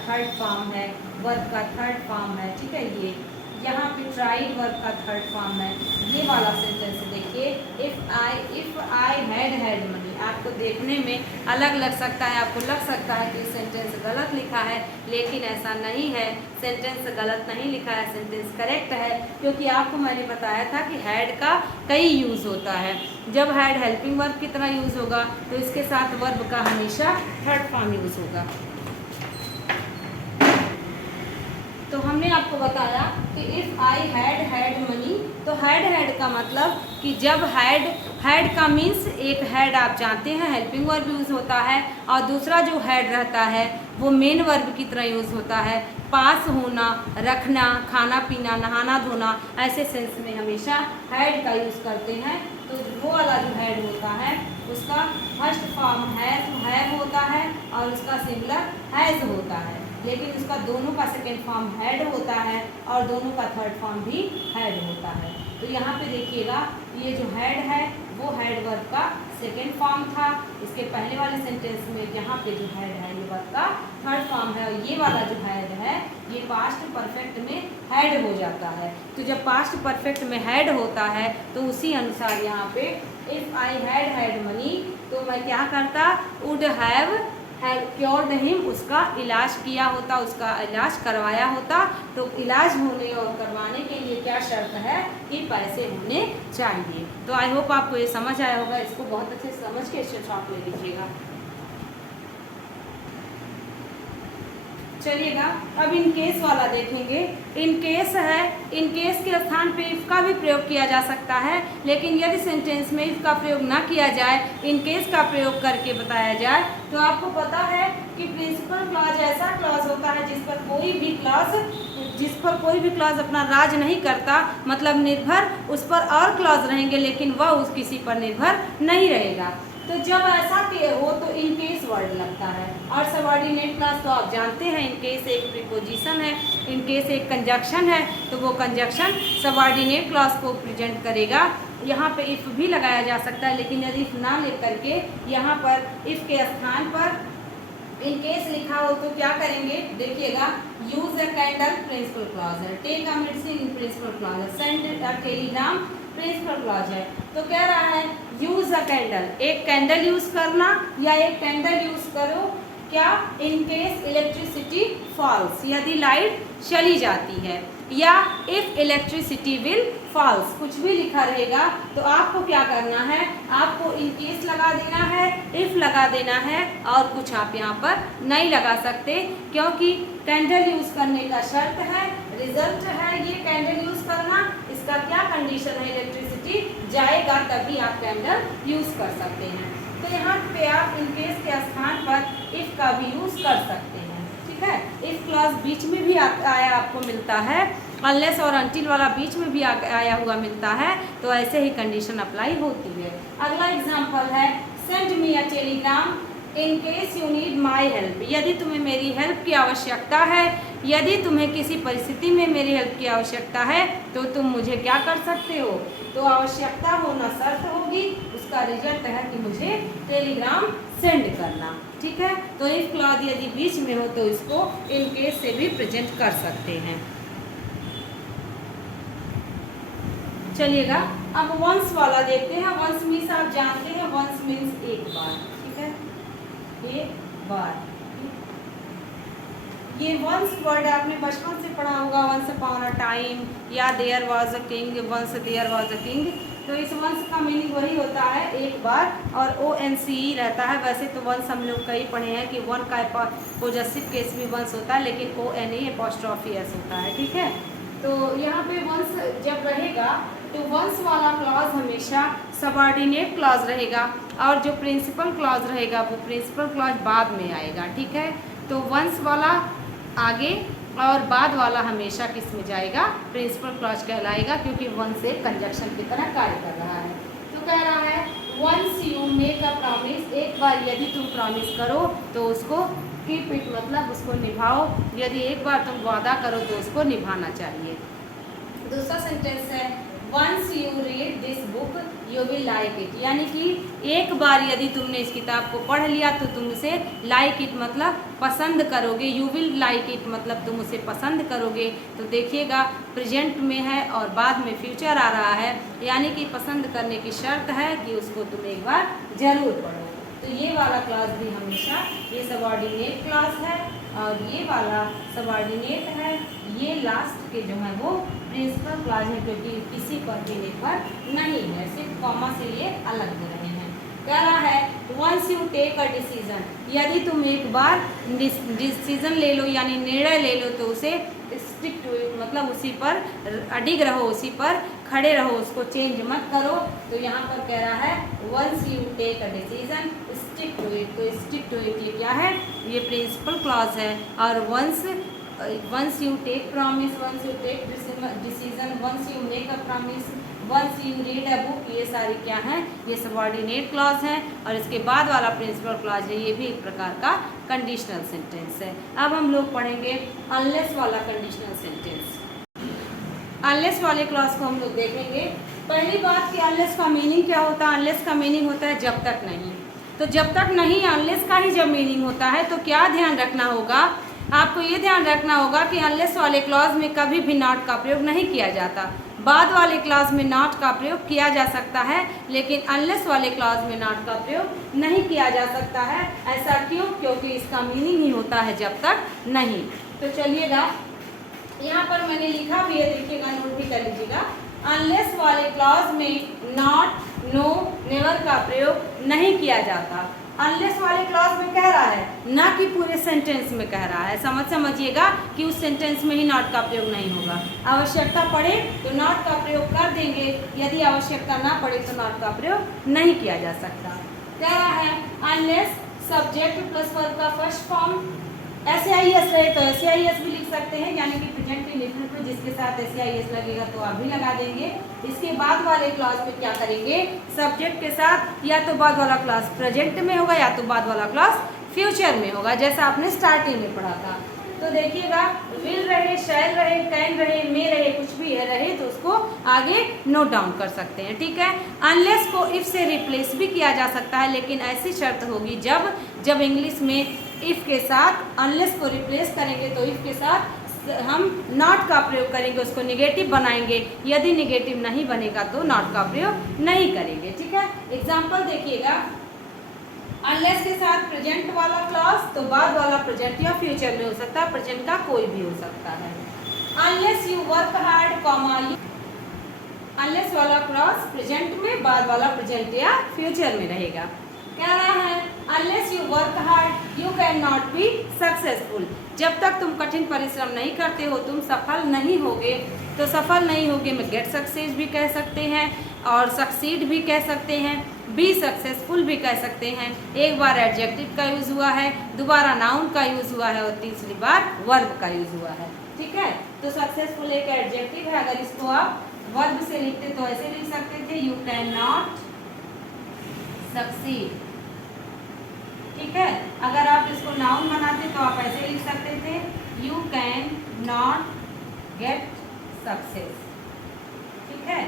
थर्ड फॉर्म है, वर्ब का थर्ड फॉर्म है। ठीक है, ये यहाँ पे ट्राइड वर्ब का थर्ड फॉर्म है। ये वाला सेंटेंस देखिए, इफ आई हैड मनी, आपको देखने में अलग लग सकता है, आपको लग सकता है कि सेंटेंस गलत लिखा है, लेकिन ऐसा नहीं है, सेंटेंस गलत नहीं लिखा है, सेंटेंस करेक्ट है। क्योंकि आपको मैंने बताया था कि हैड का कई यूज़ होता है। जब हैड हेल्पिंग वर्ब की तरह यूज़ होगा तो इसके साथ वर्ब का हमेशा थर्ड फॉर्म यूज़ होगा। तो हमने आपको बताया कि इफ़ आई हैड मनी, तो हैड का मतलब कि जब हैड का मीन्स एक हैड आप जानते हैं हेल्पिंग वर्ब यूज़ होता है, और दूसरा जो हैड रहता है वो मेन वर्ब की तरह यूज़ होता है। पास होना, रखना, खाना पीना, नहाना धोना, ऐसे सेंस में हमेशा हैड का यूज़ करते हैं। तो वो वाला जो हैड होता है उसका फर्स्ट फॉर्म हैव होता है और उसका सिमिलर हैज़ होता है, लेकिन उसका दोनों का सेकेंड फॉर्म हैड होता है और दोनों का थर्ड फॉर्म भी हैड होता है। तो यहाँ पे देखिएगा, ये जो हैड है वो हैड वर्ब का सेकेंड फॉर्म था, इसके पहले वाले सेंटेंस में यहाँ पे जो हैड है ये वर्ब का थर्ड फॉर्म है, और ये वाला जो हैड है ये पास्ट परफेक्ट में हैड हो जाता है। तो जब पास्ट परफेक्ट में हैड होता है तो उसी अनुसार यहाँ पे इफ़ आई हैड मनी, तो मैं क्या करता, वुड हैव क्योर्ड हिम, उसका इलाज किया होता, उसका इलाज करवाया होता। तो इलाज होने और करवाने के लिए क्या शर्त है कि पैसे होने चाहिए। तो आई होप आपको ये समझ आया होगा, इसको बहुत अच्छे से समझ के स्क्रीनशॉट ले लीजिएगा। चलिएगा अब इन केस वाला देखेंगे। इन केस है, इन केस के स्थान पे इफ का भी प्रयोग किया जा सकता है, लेकिन यदि सेंटेंस में इफ का प्रयोग ना किया जाए, इन केस का प्रयोग करके बताया जाए, तो आपको पता है कि प्रिंसिपल क्लॉज ऐसा क्लॉज होता है जिस पर कोई भी क्लॉज अपना राज नहीं करता, मतलब निर्भर उस पर और क्लॉज रहेंगे लेकिन वह उस किसी पर निर्भर नहीं रहेगा। तो जब ऐसा हो तो इन केस वर्ड लगता है। और सबऑर्डिनेट क्लॉज तो आप जानते हैं, इन केस एक प्रीपोजिशन है, इन केस एक कंजक्शन है, तो वो कंजक्शन सबऑर्डिनेट क्लॉज को प्रेजेंट करेगा। यहाँ पे इफ़ भी लगाया जा सकता है, लेकिन यदि इफ़ ना लेकर के यहाँ पर इफ़ के स्थान पर इन केस लिखा हो तो क्या करेंगे, देखिएगा। Use a candle principal clause है, take a medicine principal clause है, send a telegram principal clause है। तो कह रहा है यूज अ कैंडल, एक कैंडल यूज करना या एक कैंडल यूज करो, क्या, इन केस इलेक्ट्रिसिटी फॉल्स, यदि लाइट चली जाती है, या इफ इलेक्ट्रिसिटी विल फॉल्स, कुछ भी लिखा रहेगा तो आपको क्या करना है, आपको इन केस लगा देना है, इफ लगा देना है, और कुछ आप यहाँ पर नहीं लगा सकते, क्योंकि कैंडल यूज करने का शर्त है, रिजल्ट है ये कैंडल यूज करना। इसका क्या कंडीशन है, इलेक्ट्रिसिटी जाएगा तभी आप कैंडल यूज कर सकते हैं। तो यहाँ पे आप इन केस के स्थान पर इफ का भी यूज कर सकते हैं, ठीक है। इफ क्लॉज बीच में भी आया आपको मिलता है, अनलेस और अनटिल वाला बीच में भी आया हुआ मिलता है, तो ऐसे ही कंडीशन अप्लाई होती है। अगला एग्जांपल है, send me a Telegram in case you need my help, यदि तुम्हें मेरी हेल्प की आवश्यकता है, यदि तुम्हें किसी परिस्थिति में मेरी हेल्प की आवश्यकता है तो तुम मुझे क्या कर सकते हो, तो आवश्यकता होना शर्त होगी, उसका रिजल्ट है कि मुझे टेलीग्राम सेंड करना, ठीक है। तो इफ क्लॉज यदि बीच में हो तो इसको इन केस से भी प्रेजेंट कर सकते हैं। चलिएगा अब वंस वाला देखते हैं। वंस मीन्स आप जानते हैं, वंस मीन्स एक बार, ठीक है, एक बार। ये वंस वर्ड आपने बचपन से पढ़ा होगा, वंस अपॉन अ टाइम, या there was a king, once there was a king. तो इस वंस का मीनिंग वही होता है एक बार, और ONCE रहता है। वैसे तो वंस हम लोग कई पढ़े हैं कि वन का पोजेसिव केस भी वंस होता है, लेकिन ONE' होता है, ठीक है। तो यहाँ पे वंस जब रहेगा तो वंस वाला क्लॉज हमेशा सबऑर्डिनेट क्लॉज रहेगा, और जो प्रिंसिपल क्लॉज रहेगा वो प्रिंसिपल क्लॉज बाद में आएगा, ठीक है। तो वंस वाला आगे और बाद वाला हमेशा किस में जाएगा, प्रिंसिपल क्लॉज कहलाएगा, क्योंकि वंस एक कंजक्शन की तरह कार्य कर रहा है। तो कह रहा है once you make a promise, एक बार यदि तुम प्रॉमिस करो तो उसको कीप इट, मतलब उसको निभाओ। यदि एक बार तुम वादा करो तो उसको निभाना चाहिए। दूसरा सेंटेंस है once you read this book you will like it, यानी कि एक बार यदि तुमने इस किताब को पढ़ लिया तो तुम उसे लाइक इट मतलब पसंद करोगे, यू विल लाइक इट मतलब तुम उसे पसंद करोगे। तो देखिएगा प्रेजेंट में है और बाद में फ्यूचर आ रहा है, यानी कि पसंद करने की शर्त है कि उसको तुम एक बार जरूर पढ़ो। तो ये वाला क्लास भी हमेशा ये सबऑर्डिनेट क्लास है, और ये वाला सबऑर्डिनेट है, ये लास्ट के जो है वो प्रिंसिपल क्लॉज है, क्योंकि किसी पर भी निर्भर नहीं है, सिर्फ कॉमा से ये अलग हो रहे हैं। कह रहा है once you take a decision, यदि तुम एक बार डिसीजन ले लो यानी निर्णय ले लो तो उसे स्टिक टू इट, मतलब उसी पर अडिग रहो, उसी पर खड़े रहो, उसको चेंज मत करो। तो यहाँ पर कह रहा है once you take a decision stick to it, तो स्टिक टू इट ये क्या है, ये प्रिंसिपल क्लॉज है। और once you take promise, once you take decision, once you make a promise, once you read a book, ये सारी क्या हैं, ये सबऑर्डिनेट क्लॉज हैं। और इसके बाद वाला प्रिंसिपल क्लॉज है, ये भी एक प्रकार का कंडीशनल सेंटेंस है। अब हम लोग पढ़ेंगे अनलेस वाला कंडीशनल सेंटेंस। अनलेस वाले क्लॉज को हम लोग देखेंगे। पहली बात कि अनलेस का मीनिंग क्या होता है, अनलेस का मीनिंग होता है जब तक नहीं। तो जब तक नहीं, अनलेस का ही जब मीनिंग होता है तो क्या ध्यान रखना होगा, आपको ये ध्यान रखना होगा कि अनलेस वाले क्लॉज में कभी भी नॉट का प्रयोग नहीं किया जाता। बाद वाले क्लॉज में नॉट का प्रयोग किया जा सकता है, लेकिन अनलेस वाले क्लॉज में नॉट का प्रयोग नहीं किया जा सकता है। ऐसा क्यों, क्योंकि इसका मीनिंग ही होता है जब तक नहीं। तो चलिएगा यहाँ पर मैंने लिखा भी है, देखिएगा, नोट भी कर लीजिएगा। अनलेस वाले क्लॉज में नॉट, नो, नेवर का प्रयोग नहीं किया जाता। अनलेस वाले क्लॉज में कह रहा है ना कि पूरे सेंटेंस में कह रहा है। समझिएगा कि उस सेंटेंस में ही नॉट का प्रयोग नहीं होगा। आवश्यकता पड़े तो नॉट का प्रयोग कर देंगे, यदि आवश्यकता ना पड़े तो नॉट का प्रयोग नहीं किया जा सकता। कह रहा है अनलेस सब्जेक्ट प्लस वर्ब का फर्स्ट फॉर्म SAIS रहे तो SAIS भी लिख सकते हैं, यानी कि प्रेजेंट इंडेफिनिट में जिसके साथ SAIS लगेगा तो आप भी लगा देंगे। इसके बाद वाले क्लॉज पे क्या करेंगे, सब्जेक्ट के साथ या तो बाद वाला क्लॉज प्रेजेंट में होगा या तो बाद वाला क्लॉज फ्यूचर में होगा, जैसा आपने स्टार्टिंग में पढ़ा था। तो देखिएगा विल रहे, शैल रहे, कैन रहे, मे रहे, कुछ भी रहे तो उसको आगे नोट डाउन कर सकते हैं। ठीक है। अनलेस को इफ से रिप्लेस भी किया जा सकता है, लेकिन ऐसी शर्त होगी जब इंग्लिश में इफ के साथ अनलेस को रिप्लेस करेंगे तो इफ के साथ हम नॉट का प्रयोग करेंगे, उसको निगेटिव बनाएंगे। यदि निगेटिव नहीं बनेगा तो नॉट का प्रयोग नहीं करेंगे। ठीक है। एग्जाम्पल देखिएगा, अनलेस के साथ प्रेजेंट वाला क्लॉज तो बाद वाला प्रेजेंट या फ्यूचर में हो सकता है, प्रेजेंट का कोई भी हो सकता है। Unless you work hard comma, unless वाला क्लॉज प्रेजेंट में, बाद वाला प्रेजेंट या फ्यूचर में रहेगा। कह रहा है unless you work hard you can not be successful, जब तक तुम कठिन परिश्रम नहीं करते हो तुम सफल नहीं होगे। तो सफल नहीं होगे में गेट सक्सेस भी कह सकते हैं और सक्सीड भी कह सकते हैं, बी सक्सेसफुल भी कह सकते हैं। एक बार एडजेक्टिव का यूज हुआ है, दोबारा नाउन का यूज हुआ है और तीसरी बार वर्ब का यूज हुआ है। ठीक है। तो सक्सेसफुल एक एडजेक्टिव है, अगर इसको आप वर्ब से लिखते तो ऐसे लिख सकते थे, यू कैन नॉट सक्सीड। ठीक है। अगर आप इसको नाउन बनाते तो आप ऐसे लिख सकते थे, you can not get success. ठीक है।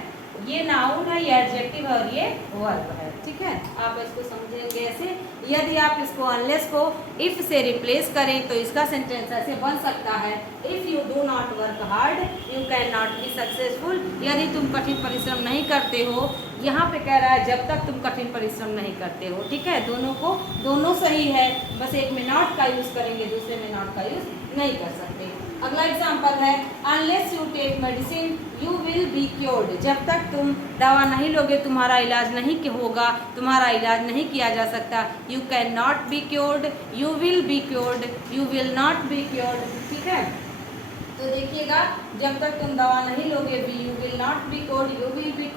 ये नाउन है, ये एडजेक्टिव है और ये वर्ब है। ठीक है। आप इसको समझेंगे ऐसे। यदि आप इसको अनलेस को इफ से रिप्लेस करें तो इसका सेंटेंस ऐसे बन सकता है, if you do not work hard you can not be successful. यदि तुम कठिन परिश्रम नहीं करते हो, यहाँ पे कह रहा है जब तक तुम कठिन परिश्रम नहीं करते हो। ठीक है। दोनों सही है, बस एक में नॉट का यूज करेंगे, दूसरे में नॉट का यूज नहीं कर सकते। अगला एग्जाम्पल है unless you take medicine you will be cured, जब तक तुम दवा नहीं लोगे तुम्हारा इलाज नहीं होगा, तुम्हारा इलाज नहीं किया जा सकता। You can not be cured, you will be cured, you will not be cured. ठीक है। तो देखिएगा जब तक तुम दवा नहीं लोगे, you will not be cured, you will be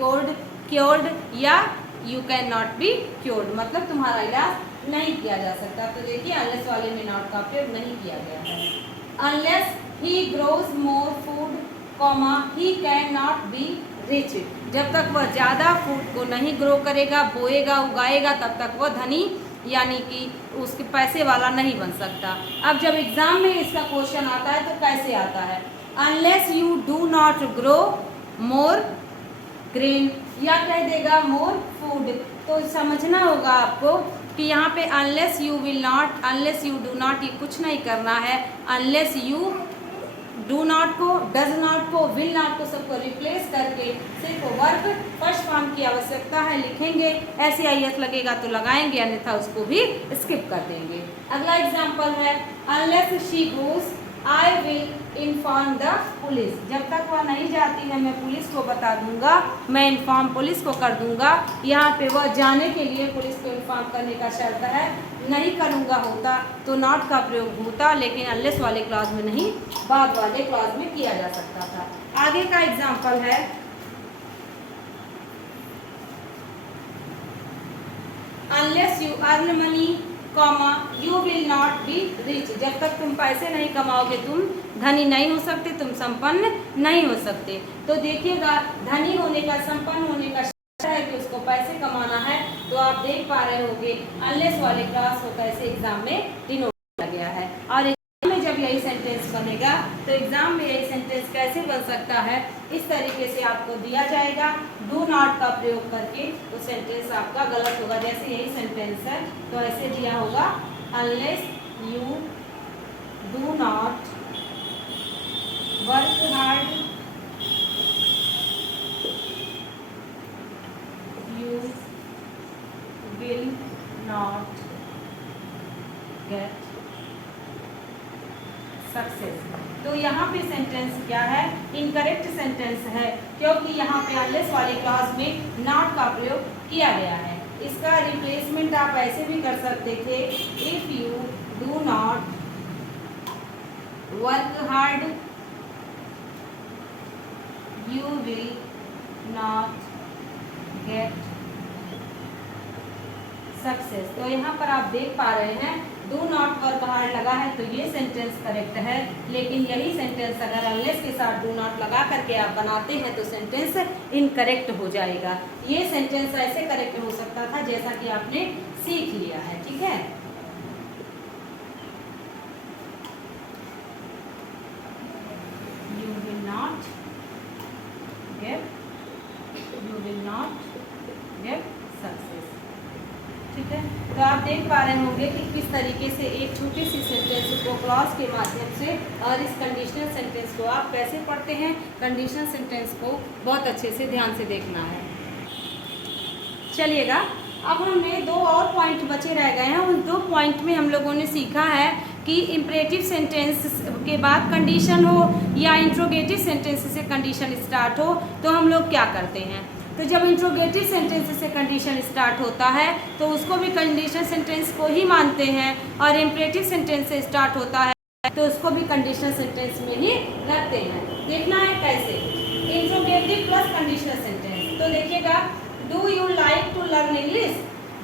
cured या you can not be cured, मतलब तुम्हारा इलाज नहीं किया जा सकता। तो देखिए अनलेस वाले में नॉट का प्रयोग नहीं किया गया है। Unless he grows more food comma he can not be rich, जब तक वह ज़्यादा फूड को नहीं ग्रो करेगा, बोएगा, उगाएगा, तब तक वह धनी यानी कि उसके पैसे वाला नहीं बन सकता। अब जब एग्जाम में इसका क्वेश्चन आता है तो कैसे आता है, unless you do not grow more grain या कह देगा मोर फूड। तो समझना होगा आपको कि यहाँ पे unless you will not, unless you do not, ये कुछ नहीं करना है। अनलेस यू डू नॉट को, डज नॉट को, विल नॉट को सबको रिप्लेस करके सिर्फ वर्ब फर्स्ट फॉर्म की आवश्यकता है लिखेंगे। SAIS लगेगा तो लगाएंगे, अन्यथा उसको भी स्किप कर देंगे। अगला एग्जाम्पल है unless she goes I will inform the police, जब तक वह नहीं जाती है मैं पुलिस को बता दूंगा, मैं इन्फॉर्म पुलिस को कर दूंगा। यहाँ पे वह जाने के लिए पुलिस को इन्फॉर्म करने का शर्त है, नहीं करूँगा होता तो नॉट का प्रयोग होता, लेकिन अनलेस वाले क्लॉज में नहीं, बाद वाले क्लॉज में किया जा सकता था। आगे का एग्जाम्पल है unless you earn money comma you will not be rich, जब तक तुम पैसे नहीं कमाओगे तुम धनी नहीं हो सकते, तुम संपन्न नहीं हो सकते। तो देखिएगा धनी होने का, संपन्न होने का है कि उसको पैसे कमाना है। तो आप देख पा रहे होंगे अनलेस वाले क्लास को कैसे एग्जाम में डिनोट किया गया है। और एग्जाम में जब यही सेंटेंस बनेगा तो एग्जाम में यही सेंटेंस कैसे बन सकता है, इस तरीके से आपको दिया जाएगा डू नॉट का प्रयोग करके, तो सेंटेंस आपका गलत होगा। जैसे यही सेंटेंस है तो ऐसे दिया होगा unless you do not work hard you will not get success। तो यहाँ पे सेंटेंस क्या है, इनकरेक्ट सेंटेंस है, क्योंकि यहाँ पे अनलेस वाले क्लॉज में नॉट का प्रयोग किया गया है। इसका रिप्लेसमेंट आप ऐसे भी कर सकते थे, if you do work hard you will not get success. तो यहाँ पर आप देख पा रहे हैं डू नॉट वर्क हार्ड लगा है, तो ये सेंटेंस करेक्ट है। लेकिन यही सेंटेंस अगर अनलेस के साथ डू नॉट लगा करके आप बनाते हैं तो सेंटेंस इनकरेक्ट हो जाएगा। ये सेंटेंस ऐसे करेक्ट हो सकता था जैसा कि आपने सीख लिया है, ठीक है। You will not get success, ठीक है। तो आप देख पा रहे होंगे कि किस तरीके से एक छोटी सी सेंटेंस को क्लॉज के माध्यम से और इस कंडीशनल सेंटेंस को आप कैसे पढ़ते हैं। कंडीशनल सेंटेंस को बहुत अच्छे से ध्यान से देखना है। चलिएगा, अब हमने दो और पॉइंट बचे रह गए हैं। उन दो पॉइंट में हम लोगों ने सीखा है कि इम्परेटिव सेंटेंस के बाद कंडीशन हो या इंट्रोगेटिव सेंटेंस से कंडीशन स्टार्ट हो तो हम लोग क्या करते हैं। तो जब इंट्रोगेटिव सेंटेंस से कंडीशन स्टार्ट होता है तो उसको भी कंडीशन सेंटेंस को ही मानते हैं, और इम्परेटिव सेंटेंस से स्टार्ट होता है तो उसको भी कंडीशनल सेंटेंस में ही रखते हैं। देखना है कैसे, इंट्रोगेटिव प्लस कंडीशनल सेंटेंस। तो देखिएगा, do you like to learn English,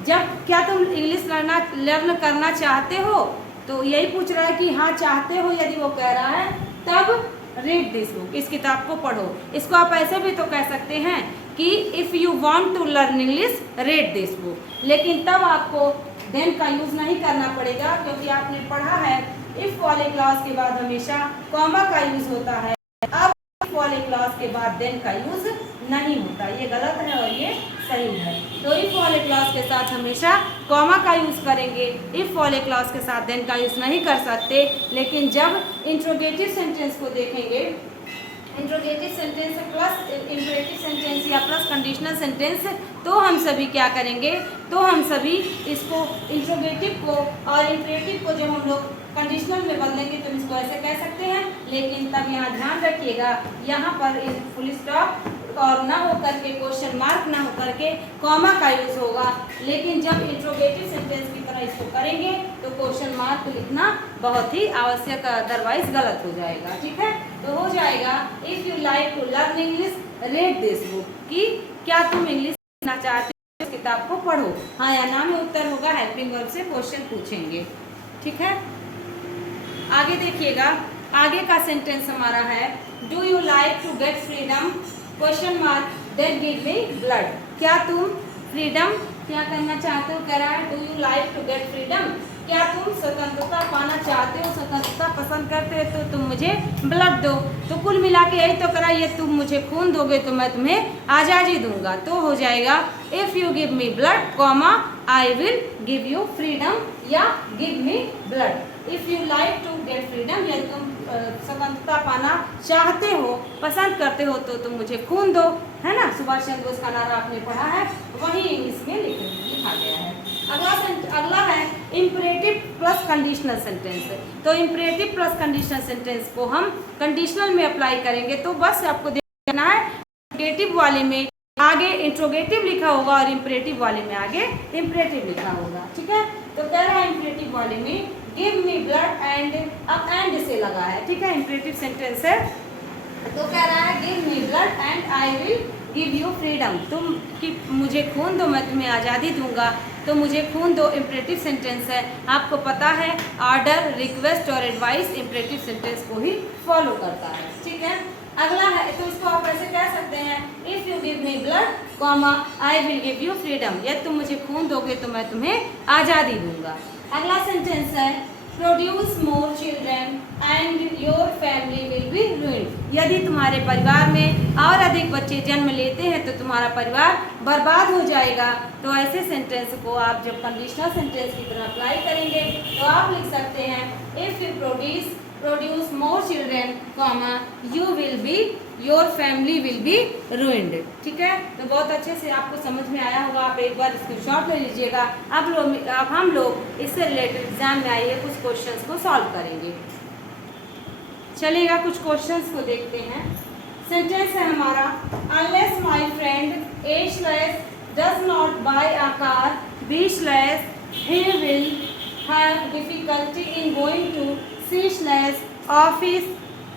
जब क्या तुम इंग्लिश लर्न करना चाहते हो, तो यही पूछ रहा है कि हाँ चाहते हो। यदि वो कह रहा है तब रीड दिस बुक, इस किताब को पढ़ो। इसको आप ऐसे भी तो कह सकते हैं कि if you want to learn English read this book, लेकिन तब आपको देन का यूज़ नहीं करना पड़ेगा, क्योंकि आपने पढ़ा है इफ़ वाले क्लॉज के बाद हमेशा कॉमा का यूज़ होता है। अब इफ वाले क्लॉज के बाद देन का यूज़ नहीं होता, ये गलत है और ये सही है। तो इफ वाले क्लॉज के साथ हमेशा कॉमा का यूज़ करेंगे, इफ वाले क्लॉज के साथ देन का यूज़ नहीं कर सकते। लेकिन जब इंट्रोगेटिव सेंटेंस को देखेंगे, interrogative sentence plus imperative sentence या प्लस कंडीशनल सेंटेंस, तो हम सभी क्या करेंगे, तो हम सभी इसको इंट्रोगेटिव को और इम्परेटिव को जब हम लोग कंडीशनल में बदलेंगे तो इसको ऐसे कह सकते हैं। लेकिन तब यहाँ ध्यान रखिएगा, यहाँ पर फुल स्टॉप और ना हो करके क्वेश्चन मार्क ना हो करके कॉमा का यूज़ होगा। लेकिन जब इंट्रोगेटिव सेंटेंस की तरह इसको करेंगे तो क्वेश्चन मार्क लिखना बहुत ही आवश्यक, अदरवाइज गलत हो जाएगा, ठीक है। तो हो जाएगा if you like to learn English read this book, कि क्या तुम इंग्लिश सीखना चाहते हो, इस किताब को पढ़ो। हाँ या ना में उत्तर होगा, हेल्पिंग वर्ब से क्वेश्चन पूछेंगे, ठीक है। आगे देखिएगा, आगे का सेंटेंस हमारा है do you like to get freedom question mark then give me blood, क्या तुम फ्रीडम क्या करना चाहते हो, कह रहा है do you like to get freedom, क्या तुम स्वतंत्रता पाना चाहते हो, स्वतंत्रता पसंद करते हो तो तुम मुझे ब्लड दो। तो कुल मिला के यही तो करा, ये तुम मुझे खून दोगे तो मैं तुम्हें आज़ादी दूंगा। तो हो जाएगा if you give me blood comma I will give you freedom या give me blood. If you like to get freedom, यदि तुम स्वतंत्रता पाना चाहते हो, पसंद करते हो तो तुम मुझे खून दो, है ना। सुभाष चंद्र बोस का नारा आपने पढ़ा है, वही इंग्लिश में लिखा गया है। अगला है इम्परेटिव प्लस कंडीशनल सेंटेंस। तो इम्परेटिव प्लस कंडीशनल सेंटेंस को हम कंडीशनल में अप्लाई करेंगे। तो बस आपको देखना है, इंट्रोगेटिव वाले में आगे इंट्रोगेटिव लिखा होगा और इम्परेटिव वाले में आगे इम्परेटिव लिखा होगा, ठीक है। तो कह रहा है इम्परेटिव वाले में गिव मी ब्लड एंड, अब एंड से लगा है, ठीक है, इम्परेटिव सेंटेंस है। तो कह रहा है give me blood and I will give you freedom, तुम कि मुझे खून दो मैं तुम्हें आज़ादी दूंगा, तो मुझे खून दो इम्परेटिव सेंटेंस है। आपको पता है ऑर्डर, रिक्वेस्ट और एडवाइस इम्परेटिव सेंटेंस को ही फॉलो करता है, ठीक है। अगला है, तो इसको आप ऐसे कह सकते हैं if you give me blood comma I will give you freedom, यदि तुम मुझे खून दोगे तो मैं तुम्हें आज़ादी दूंगा। अगला सेंटेंस है produce more children and your family will be ruined, यदि तुम्हारे परिवार में और अधिक बच्चे जन्म लेते हैं तो तुम्हारा परिवार बर्बाद हो जाएगा। तो ऐसे सेंटेंस को आप जब कंडीशनल सेंटेंस की तरह अप्लाई करेंगे तो आप लिख सकते हैं if you produce more children comma you will be your family will be ruined, ठीक है। तो बहुत अच्छे से आपको समझ में आया होगा, आप एक बार स्क्रीनशॉट ले लीजिएगा। अब हम लोग इससे रिलेटेड एग्जाम में आइए कुछ क्वेश्चंस को सॉल्व करेंगे। चलिएगा कुछ क्वेश्चंस को देखते हैं। सेंटेंस है हमारा unless my friend A slash does not buy a car B slash he will have difficulty in going to C slash office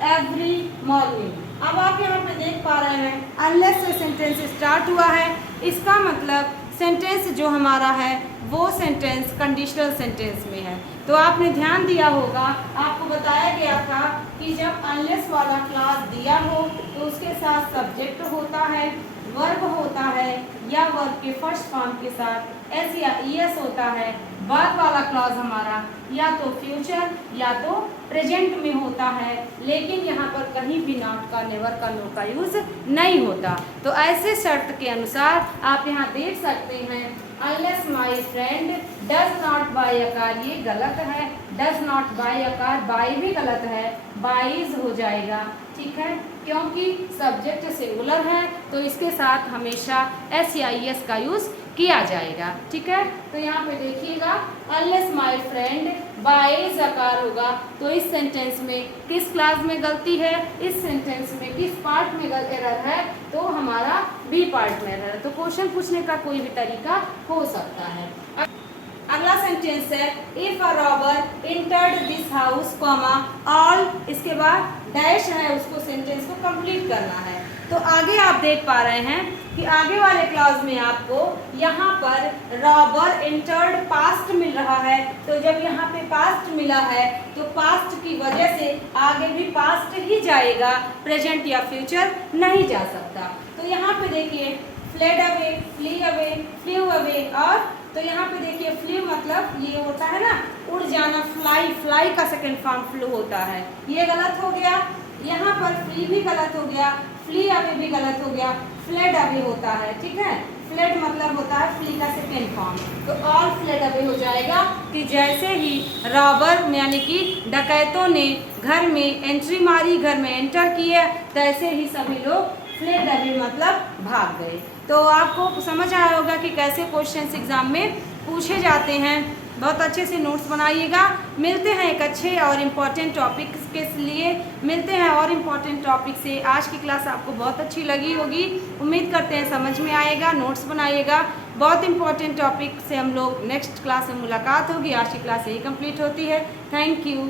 every morning. अब आप यहाँ पे देख पा रहे हैं अनलेस से सेंटेंस स्टार्ट हुआ है, इसका मतलब सेंटेंस जो हमारा है वो सेंटेंस कंडीशनल सेंटेंस में है। तो आपने ध्यान दिया होगा, आपको बताया गया था कि जब अनलेस वाला क्लास दिया हो तो उसके साथ सब्जेक्ट होता है, वर्ब होता है या वर्ब के फर्स्ट फॉर्म के साथ एस या ईएस होता है। बाद वाला क्लॉज हमारा या तो फ्यूचर या तो प्रेजेंट में होता है, लेकिन यहाँ पर कहीं भी नॉट का, नेवर का, नो का यूज नहीं होता। तो ऐसे शर्त के अनुसार आप यहाँ देख सकते हैं unless my friend does not buy a car, ये गलत है। Does not buy a car, buy भी गलत है, बाइज हो जाएगा, ठीक है, क्योंकि सब्जेक्ट सिंगुलर है तो इसके साथ हमेशा एस या ईएस का यूज किया जाएगा, ठीक है। तो यहाँ पे देखिएगा unless my friend buys a car होगा, तो इस सेंटेंस में किस क्लास में गलती है, इस सेंटेंस में किस पार्ट में एरर है, तो हमारा बी पार्ट में एरर है। तो क्वेश्चन पूछने का कोई भी तरीका हो सकता है। अगला सेंटेंस है if a robber entered this house comma all, इसके बाद डैश है, उसको सेंटेंस को कंप्लीट करना है। तो आगे आप देख पा रहे हैं कि आगे वाले क्लॉज में आपको यहाँ पर रॉबर इंटर्ड पास्ट मिल रहा है। तो जब यहाँ पे पास्ट मिला है तो पास्ट की वजह से आगे भी पास्ट ही जाएगा, प्रेजेंट या फ्यूचर नहीं जा सकता। तो यहाँ पे देखिए fled away, flee away, flew away, और तो यहाँ पे देखिए फ्ल्यू मतलब ये होता है ना उड़ जाना, फ्लाई, फ्लाई का सेकेंड फॉर्म फ्लू होता है, ये गलत हो गया। यहाँ पर फ्ली भी गलत हो गया, फ्ली अवे भी गलत हो गया, फ्लेड अवे होता है, ठीक है। फ्लेड मतलब होता है फ्ली का सेकेंड फॉर्म, तो ऑल फ्लेड अवे हो जाएगा कि जैसे ही रॉबर यानी कि डकैतों ने घर में एंट्री मारी, घर में एंटर किया, तैसे ही सभी लोग फ्लेड अवे मतलब भाग गए। तो आपको समझ आया होगा कि कैसे क्वेश्चंस एग्जाम में पूछे जाते हैं। बहुत अच्छे से नोट्स बनाइएगा। मिलते हैं एक अच्छे और इम्पॉर्टेंट टॉपिक के लिए, मिलते हैं और इम्पॉर्टेंट टॉपिक से। आज की क्लास आपको बहुत अच्छी लगी होगी, उम्मीद करते हैं समझ में आएगा, नोट्स बनाइएगा। बहुत इम्पॉर्टेंट टॉपिक से हम लोग नेक्स्ट क्लास में मुलाकात होगी। आज की क्लास यही कंप्लीट होती है। Thank you.